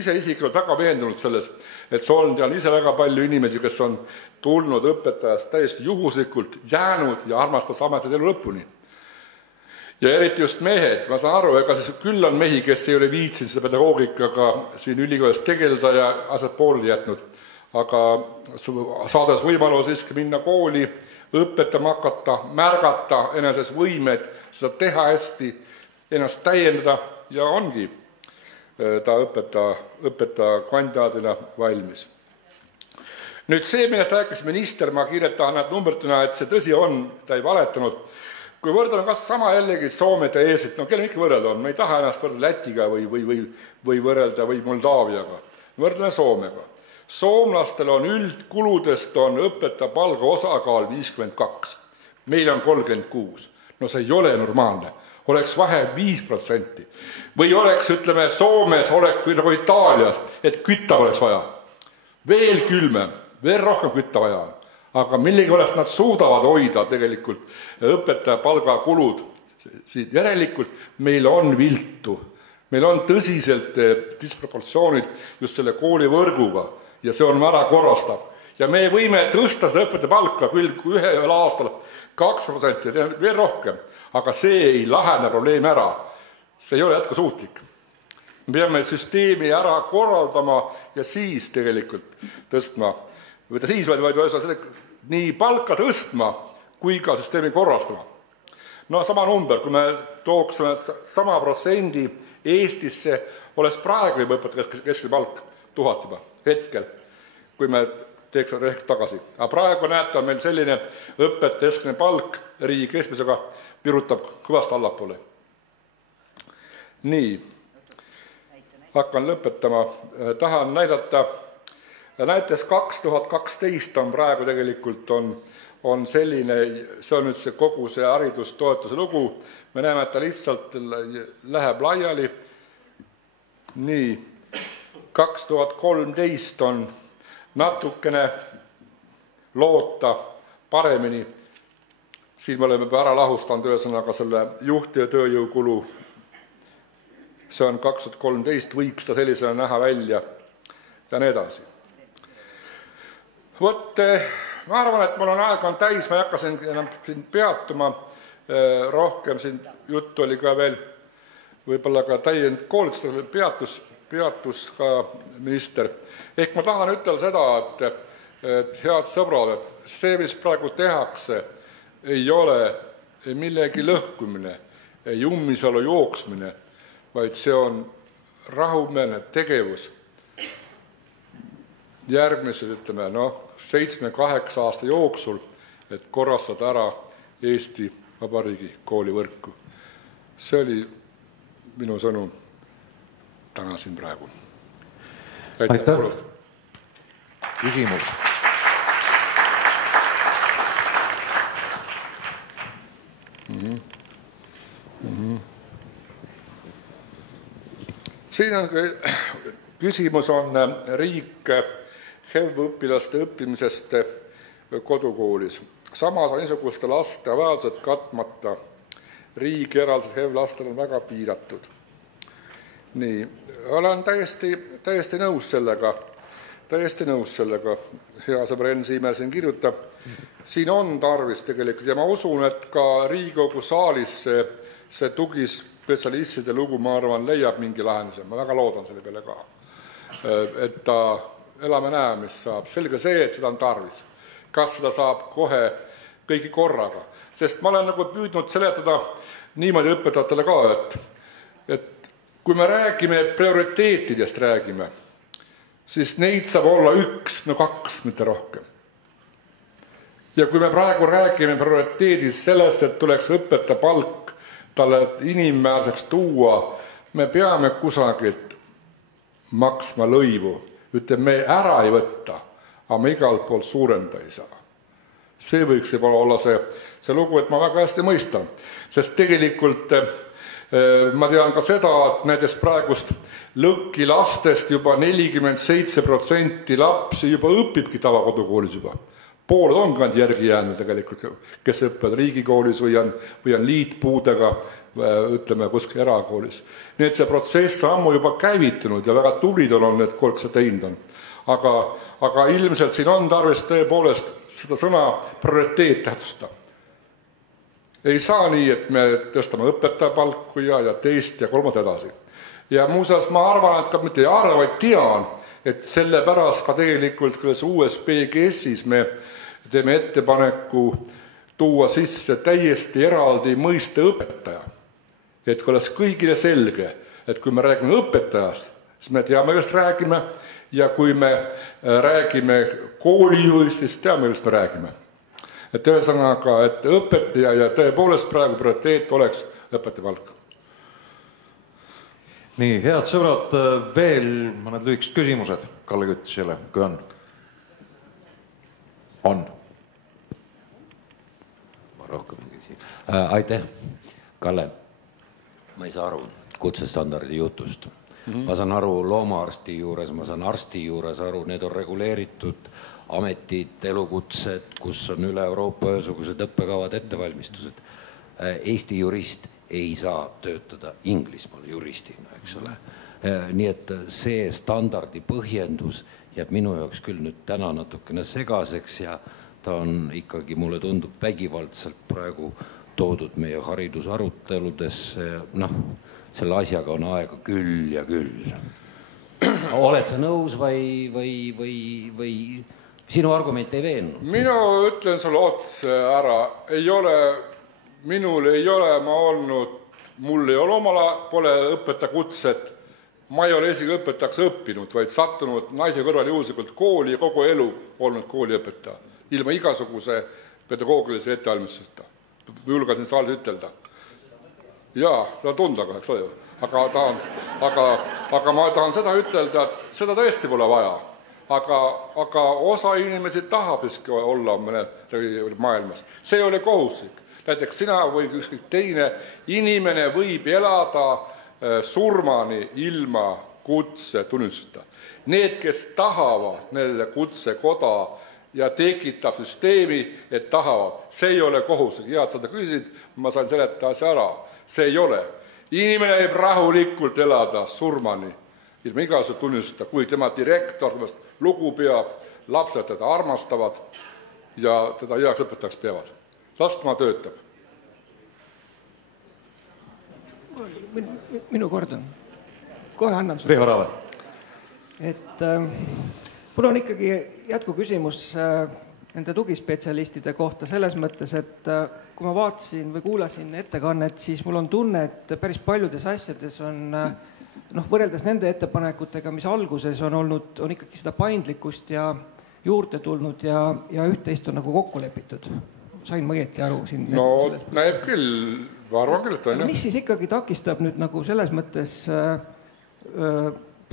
ise isiklikult väga veendunud selles, et see on, tean ise väga palju inimesi, kes on tulnud õpetajast täiesti juhuslikult jäänud ja armastas ametit elu lõpuni. Ja eriti just mehed, ma saan aru, ega siis küll on mehi, kes ei ole viitsinud seda pedagoogikaga siin ülikoolis tegeleda ja asjad pooleli jätnud. aga saades võimalus siiski minna kooli, õpetama hakata, märgata eneses võimed, seda teha hästi, ennast täiendada ja ongi ta õpetaja kandidaadina valmis. Nüüd see, millest rääkis minister, ma kiirelt tahan näed numbritena, et see tõsi on, ta ei valetanud. Kui võrdleme kas sama jällegi Soomet ja Eestit, no kelle ikka võrrelda on, ma ei taha ennast võrrelda Lätiga või võrrelda või Moldaaviaga, võrdleme Soomega. Soomlastel on üldkuludest on õpetaja palga osakaal 52, meil on 36, no see ei ole normaalne, oleks vahe 5%. Või oleks, ütleme, Soomes oleks nagu Itaalias, et kütta oleks vaja, veel külmem, veel rohkem kütta vaja on. Aga millegi olles nad suudavad hoida tegelikult õpetaja palgakulud. Järelikult meil on viltu, meil on tõsiselt disproportsioonid just selle koolivõrguga ja see on ära korrastab. Ja me võime tõsta seda õpetaja palka küll ühel aastal 2% ja veel rohkem, aga see ei lahenda probleemi ära. See ei ole jätkusuutlik. Me peame süsteemi ära korraldama ja siis tegelikult tõstma, või ta siis vaid nii palka tõstma, kui ka süsteemi korrastama. No sama number, kui me tooksime sama protsendi Eestisse, oleks praegu juba õpetaja keskmine palk 1000 juba hetkel, kui me teeks ehk tagasi. Aga praegu näete, on meil selline õpetaja keskmine palk riigi keskmisega pirutab kõvasti allapoole. Nii, hakkan lõpetama. Tahan näidata, näiteks 2012 on praegu tegelikult on selline, see on nüüd see kogu see haridustoetuse lugu, me näeme, et ta lihtsalt läheb laiali. Nii, 2013 on natukene loota paremini, siin me oleme ära lahustanud ühesõnaga selle juhti ja tööjõukulu, see on 2013, võiks ta sellisena näha välja ja nii edasi. Vot, ma arvan, et mul on aeg on täis, ma ei hakka enam siin peatuma, rohkem siin juttu oli ka veel, võib-olla ka täiend koolitusel peatus ka minister. Ehk ma tahan ütelda seda, et head sõbrad, et see, mis praegu tehakse, ei ole millegi lõhkumine, ei ummisalu jooksmine, vaid see on rahumeelne tegevus. Järgmisel, ütleme, 7-8 aasta jooksul, et korrastada ära Eesti Vabariigi koolivõrku. See oli minu sõnum täna siin praegu. Aitäh. Küsimus. Siin on küsimus on riik HEV-õpilaste õppimisest kodukoolis. Samas on niisuguste laste vajadused katmata. Riigi eraldused HEV-lastel on väga piiratud. Nii, olen täiesti nõus sellega. Hea sõber Enn Siimäe siin kirjutab. Siin on tarvis tegelikult ja ma usun, et ka Riigikogu saalis see tugispetsialistide lugu, ma arvan, leiab mingi lahenduse. Ma väga loodan selle peale ka. Et ta elame näe, mis saab. Selge see, et seda on tarvis. Kas seda saab kohe kõigi korraga? Sest ma olen nagu püüdnud seletada niimoodi õpetajatele ka, et kui me räägime prioriteetidest räägime, siis neid saab olla 1, 2, mitte rohkem. Ja kui me praegu räägime prioriteedist sellest, et tuleks õpetaja palk talle inimmäärseks tuua, me peame kusagilt maksma lõivu. Ütleme, me ära ei võtta, aga me igalt poolt suurenda ei saa. See võiks juba olla see lugu, et ma väga hästi mõistan. Sest tegelikult ma tean ka seda, et näiteks praegust lõkki lastest juba 47% lapsi juba õpibki tavakodukoolis juba. Pooled on kand järgi jäänud tegelikult, kes õppivad riigikoolis või on liitpuudega, ütleme, kuskil erakoolis. Nii et see protsess on ammu juba käivitunud ja väga tulid on need kolkse teinud on. Aga ilmselt siin on tarvis tõepoolest seda sõna prioriteet tähtsustada. Ei saa nii, et me tõstame õpetaja palku ja teist ja kolmad edasi. Ja muuseas ma arvan, et ka mitte ei arva, vaid tean, et sellepärast ka tegelikult uues PGS-is me teeme ettepaneku tuua sisse täiesti eraldi mõiste õpetaja. Et kui oleks kõigile selge, et kui me räägime õpetajast, siis me teame, kellest räägime, ja kui me räägime koolijuhist, siis teame, kellest me räägime. Et ühesõnaga, et õpetaja ja tõepoolest praegu prioriteet oleks õpetaja palk. Nii, head sõbrad, veel mõned lühikesed küsimused Kalle Küttisele, kui on? On. Ma rohkem küsin. Aitäh, Kalle. Ma ei saa aru kutsestandardi jutust. Ma saan aru loomaarsti juures, ma saan arsti juures aru, need on reguleeritud ametid, elukutsed, kus on üle Euroopa ühesugused õppekavad ettevalmistused. Eesti jurist ei saa töötada Inglismaal juristina, eks ole. Nii et see standardi põhjendus jääb minu jaoks küll nüüd täna natukene segaseks ja ta on ikkagi, mulle tundub, vägivaldselt praegu toodud meie haridusaruteludesse, selle asjaga on aega küll ja küll. Oled sa nõus või sinu argument ei veennud? Mina ütlen sulle otse ära, minul ei ole ma olnud, mul ei ole omala, pole õpetakutset, ma ei ole isegi õpetajaks õppinud, vaid sattunud naise kõrval juhuslikult kooli ja kogu elu olnud kooliõpetaja, ilma igasuguse pedagoogilise ettevalmistuseta. Julgasin saalis ütelda. Jaa, seda tundaga, eks ole. Aga ma tahan seda ütelda, et seda tõesti pole vaja. Aga osa inimesi tahab olla maailmas. See ei ole kohustuslik. Näiteks sina või ükskõik teine inimene võib elada surmani ilma kutse tunnistuseta. Need, kes tahavad neile kutsekoda ja tekitab süsteemi, et tahavad. See ei ole kohustuslik. Head seda küsid, ma sain seletada asja ära. See ei ole. Inimene võib rahulikult elada surmani ilma igasuguse tunnistuseta, kui tema direktor lugu peab, lapsed teda armastavad ja teda heaks õpetajaks peavad. Lastma töötab. Minu kord on. Kohe annan sulle. Riho Raavel. Mul on ikkagi jätkuküsimus nende tugispetsialistide kohta selles mõttes, et kui ma vaatasin või kuulasin ettekannet, siis mul on tunne, et päris paljudes asjades on võrreldes nende ettepanekutega, mis alguses on olnud, on ikkagi seda paindlikkust ja juurde tulnud ja üht-teist on nagu kokku lepitud. Sain ma õieti aru siin? No näeb küll, ma arvan küll, et on. Mis siis ikkagi takistab nüüd nagu selles mõttes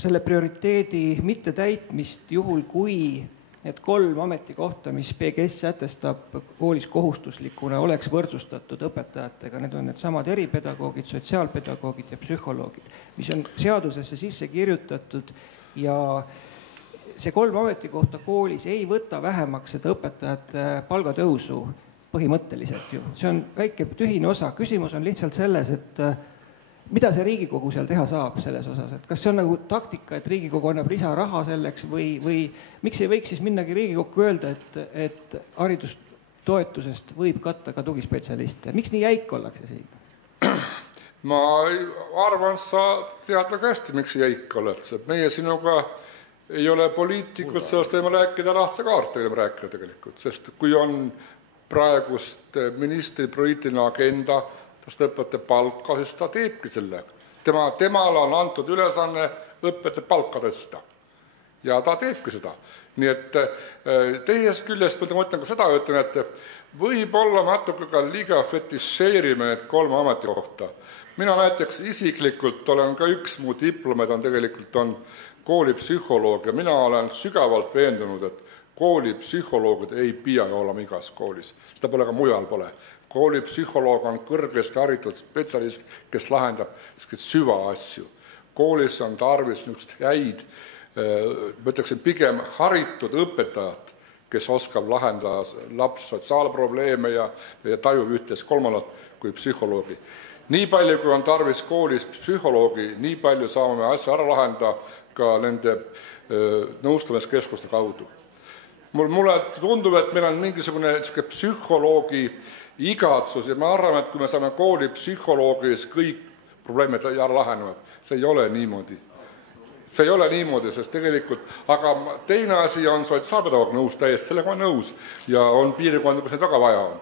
selle prioriteedi mitte täitmist juhul, kui need 3 ametikohta, mis PGS sätestab koolis kohustuslikuna, oleks võrdsustatud õpetajatega. Need on need samad eripedagoogid, sotsiaalpedagoogid ja psühholoogid, mis on seadusesse sisse kirjutatud ja see 3 ametikohta koolis ei võta vähemaks seda õpetajate palgatõusu põhimõtteliselt ju. See on väike tühine osa. Küsimus on lihtsalt selles, et mida see Riigikogu seal teha saab selles osas, et kas see on nagu taktika, et Riigikogu annab lisaraha selleks või miks ei võiks siis minnagi Riigikokku öelda, et haridustoetusest võib katta ka tugispetsialiste? Miks nii jäik ollakse siin? Ma arvan, sa tead väga hästi, miks jäik oled. Meie sinuga ei ole poliitikud, sellest võime rääkida lahtse kaarte, võime rääkida tegelikult, sest kui on praegust ministri poliitiline agenda, ta õpetajate palka, siis ta teebki selle. Temal on antud ülesanne õpetajate palka tõsta. Ja ta teebki seda. Nii et teisest küljest ma mõtlen ka seda, et võib-olla natuke ka liiga fetišeerime need 3 ametikohta. Mina näiteks isiklikult olen ka üks mu diplomeid on koolipsühholoog ja mina olen sügavalt veendunud, et koolipsühholoogid ei pea olema igas koolis. Seda pole ka mujal pole. Koolipsühholoog on kõrgesti haritud spetsialist, kes lahendab süva asju. Koolis on tarvis häid, mõtleksin pigem haritud õpetajad, kes oskab lahendada laps sotsiaalprobleeme ja tajub ühtes kolmandat kui psühholoogi. Nii palju, kui on tarvis koolis psühholoogi, nii palju saame asja ära lahendada ka nende nõustamiskeskuste kaudu. Mulle tundub, et meil on mingisugune psühholoogi igatsus ja ma arvan, et kui me saame kooli psühholoogis kõik probleemid ära lahenevad, see ei ole niimoodi. see ei ole niimoodi, sest tegelikult, aga teine asi on sotsiaalpedagoog nõus täiesti, sellega on nõus ja on piirkond, kus neid väga vaja on.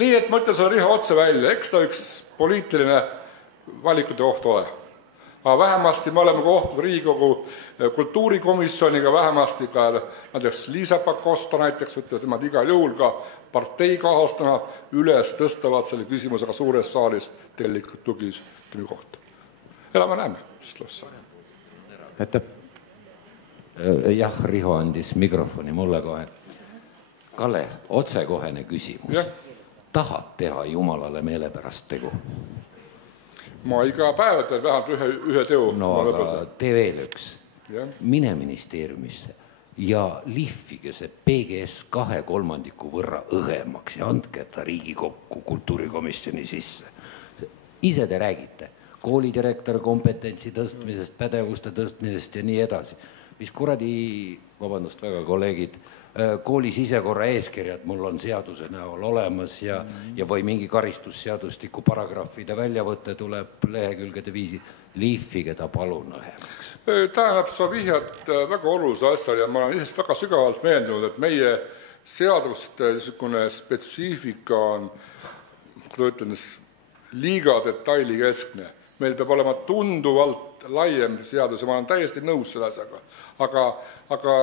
Nii et ma ütlen selle Riho otse välja, eks ta üks poliitiline valikute koht ole. Aga vähemasti me oleme kohtunud Riigikogu kultuurikomisjoniga, vähemasti ka näiteks Liisa Pakosta näiteks, ütlevad temad igal juhul ka parteikaaslastena üles tõstavad selle küsimusega suures saalis tegelikult tugisüsteemi kohta. Elame näeme, sest los saame. Aitäh. Jah, Riho andis mikrofoni mulle kohe. Kalle, otsekohene küsimus. Ja. Tahad teha Jumalale meelepärast tegu? Ma iga päev teen vähemalt ühe teo. No aga tee veel üks. Ja. Mine ministeeriumisse ja lihvige see PGS 2/3 võrra õhemaks ja andke ta Riigikokku kultuurikomisjoni sisse. Ise te räägite koolidirektor kompetentsi tõstmisest, pädevuste tõstmisest ja nii edasi. Mis kuradi, vabandust väga kolleegid, kooli sisekorra eeskirjad mul on seaduse näol olemas ja või mingi karistusseadustiku paragrahvide väljavõte tuleb lehekülgede viisi. Lihvige ta palun õhemaks. Tähendab, sa vihjad väga olulise asja ja ma olen ise väga sügavalt meenunud, et meie seaduste spetsiifika on, kui ütlen, liiga detailikeskne. Meil peab olema tunduvalt laiem seadus ja ma olen täiesti nõus selle asjaga. Aga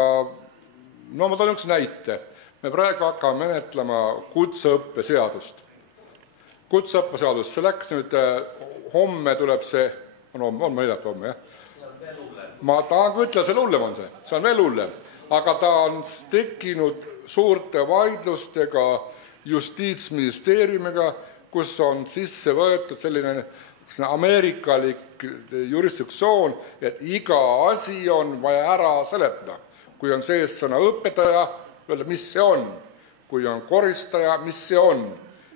no ma toon üks näite. Me praegu hakkame menetlema kutseõppeseadust. Kutseõppeseadust, see läks nüüd, homme tuleb see, on meil homme, jah? Ma tahan ütelda, see hullem on see. See on veel hullem. Aga ta on tekkinud suurte vaidlustega Justiitsministeeriumiga, kus on sisse võetud selline ameerikalik jurisdiktsioon, et iga asi on vaja ära seletada. Kui on sees sõna õpetaja, öelda, mis see on. Kui on koristaja, mis see on.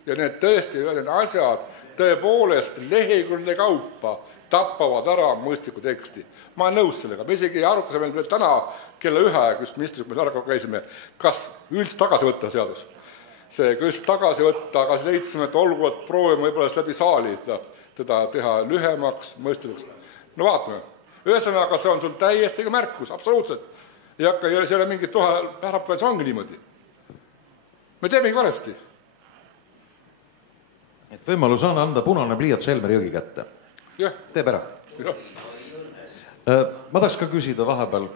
Ja need tõesti, need asjad tõepoolest lehekülje kaupa tappavad ära mõistliku teksti. Ma olen nõus sellega. Me isegi arutasime veel täna kella 1, kus ministris, kui me sarga käisime, kas üldse tagasi võtta seadus. See kõst tagasi võtta, aga siis leidsime, et olgu, et proovime võib-olla läbi saali teda teha lühemaks, mõistlikuks. No vaatame. Ühesõnaga, see on sul täiesti märkus, absoluutselt. Ei hakka, see ei ole mingit päärappäev, see ongi niimoodi. Me teemegi valesti. Et võimalus on anda punane pliiats Helmeri Jõgi kätte. Jah. Teeb ära. Ja. Ma tahaks ka küsida vahepeal.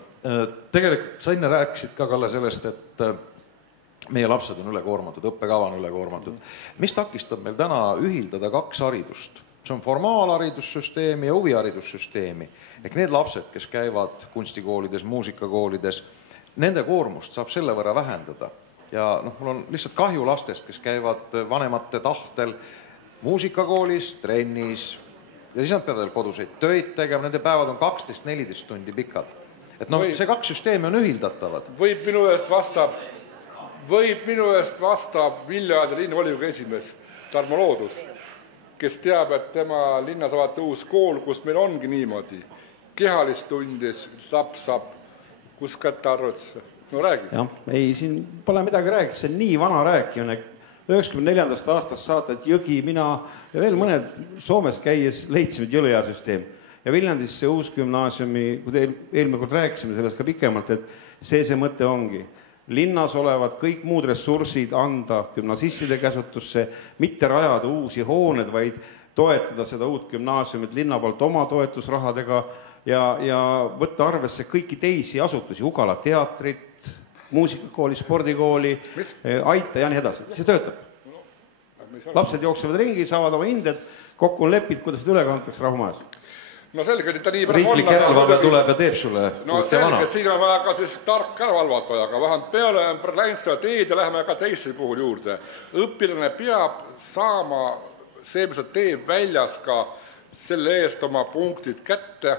Tegelikult sa enne rääkisid ka, Kalle, sellest, et meie lapsed on ülekoormatud, õppekava on ülekoormatud. Mis takistab meil täna ühildada 2 haridust? See on formaalharidussüsteemi ja huviharidussüsteemi. Ehk need lapsed, kes käivad kunstikoolides, muusikakoolides, nende koormust saab selle võrra vähendada. Ja mul on lihtsalt kahju lastest, kes käivad vanemate tahtel muusikakoolis, trennis ja siis nad peavad koduseid tööd tegema, nende päevad on 12-14 tundi pikad. Et see 2 süsteemi on ühildatavad. Võib minu eest vastab Viljandi linnavolikogu esimees Tarmo Loodus, kes teab, et tema linnas avati uus kool, kus meil ongi niimoodi. Kehalist tundis, laps saab, kus kätte arvutusse. No räägi. Ja, ei, siin pole midagi rääkida, see on nii vana rääkimine. 94. aastast saate, et Jõgi, mina ja veel mõned Soomes käies leidsime Jõlõja süsteem. Ja Viljandis see uus gümnaasiumi, kui eelmine kord rääkisime sellest ka pikemalt, et see mõte ongi. Linnas olevad kõik muud ressursid anda gümnasistide käsutusse, mitte rajada uusi hooned, vaid toetada seda uut gümnaasiumit linna poolt oma toetusrahadega ja võtta arvesse kõiki teisi asutusi, Ugala teatrit, muusikakooli, spordikooli, aita ja nii edasi. See töötab. Lapsed jooksevad ringi, saavad oma hinded, kokku on lepid, kuidas üle kantakse rahumajas. No selge, et ta nii riiklik järelevalve tuleb ja teeb sulle no selge, siin on vaja ka siis tark järelevalvat vaja, aga vähemalt peale on läinud seda teed ja läheme ka teiste puhul juurde. Õpilane peab saama see, mis ta teeb väljas ka selle eest oma punktid kätte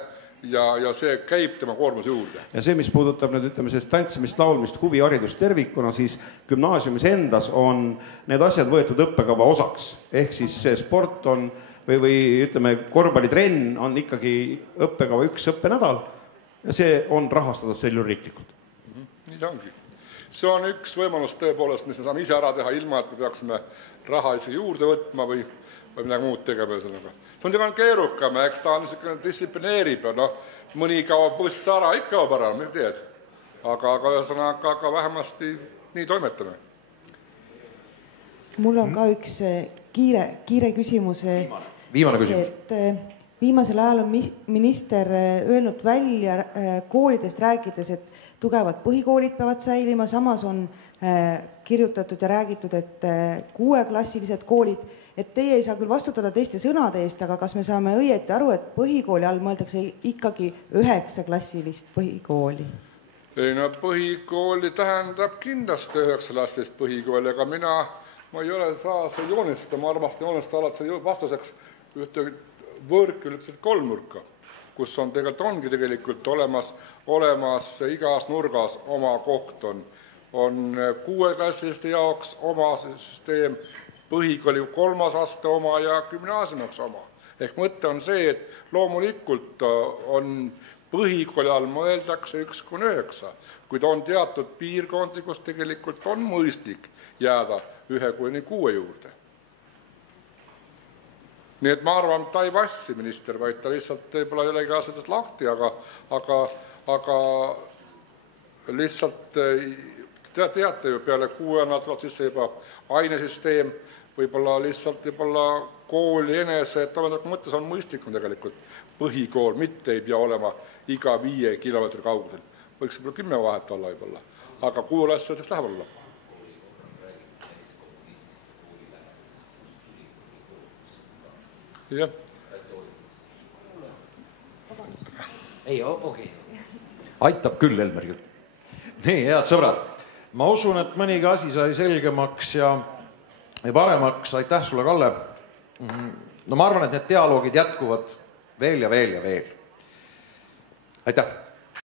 ja see käib tema koormuse juurde. Ja see, mis puudutab nüüd, ütleme, sellest tantsimist, laulmist, huviharidust tervikuna, siis gümnaasiumis endas on need asjad võetud õppekava osaks. Ehk siis see sport on või ütleme, korvpallitrenn on ikkagi õppekava 1 õppenädal ja see on rahastatud selle riiklikult. Nii see ongi. See on üks võimalus tõepoolest, mis me saame ise ära teha ilma, et me peaksime raha isegi juurde võtma või midagi muud tegema. See Muidugi on keerukam, eks ta on niisugune distsiplineerib ja noh, mõni kaob võss ära, ikka kaob ära, mida teed. Aga ühesõnaga vähemasti nii toimetame. Mul on ka üks kiire küsimus. Viimane küsimus. Et viimasel ajal on minister öelnud välja koolidest rääkides, et tugevad põhikoolid peavad säilima, samas on kirjutatud ja räägitud, et 6-klassilised koolid, et teie ei saa küll vastutada teiste sõnade eest, aga kas me saame õieti aru, et põhikooli all mõeldakse ikkagi 9-klassilist põhikooli? Ei, no põhikooli tähendab kindlasti 9-klassilist põhikooli, aga ma ei ole saa see joonistada, ma armastan joonistada alati vastuseks ühte võõrkülgset kolmnurka, kus on tegelikult olemas igas nurgas oma koht on 6-klassiliste jaoks oma süsteem, põhikooli 3. aste oma ja gümnaasiumiks oma. Ehk mõte on see, et loomulikult on põhikooli all mõeldakse 1–9, kuid on teatud piirkondi, kus tegelikult on mõistlik jääda 1–6 juurde. Nii et ma arvan, et ta ei vassi minister, vaid ta lihtsalt võib-olla ei olegi asjadest lahti, aga lihtsalt teate ju peale 6 nädalat sisse juba ainesüsteem, võib-olla lihtsalt kooli enese toimetuleku mõttes on mõistlikum tegelikult põhikool, mitte ei pea olema iga 5 kilomeetri kaugusel. Võiks 10 vahet olla võib-olla, aga 6 asjadeks läheb olla. Jah. Ei, okei. Aitab küll, Elmer küll. Nii, head sõbrad. Ma usun, et mõnigi asi sai selgemaks ja paremaks. Aitäh sulle, Kalle. No ma arvan, et need dialoogid jätkuvad veel ja veel ja veel. Aitäh!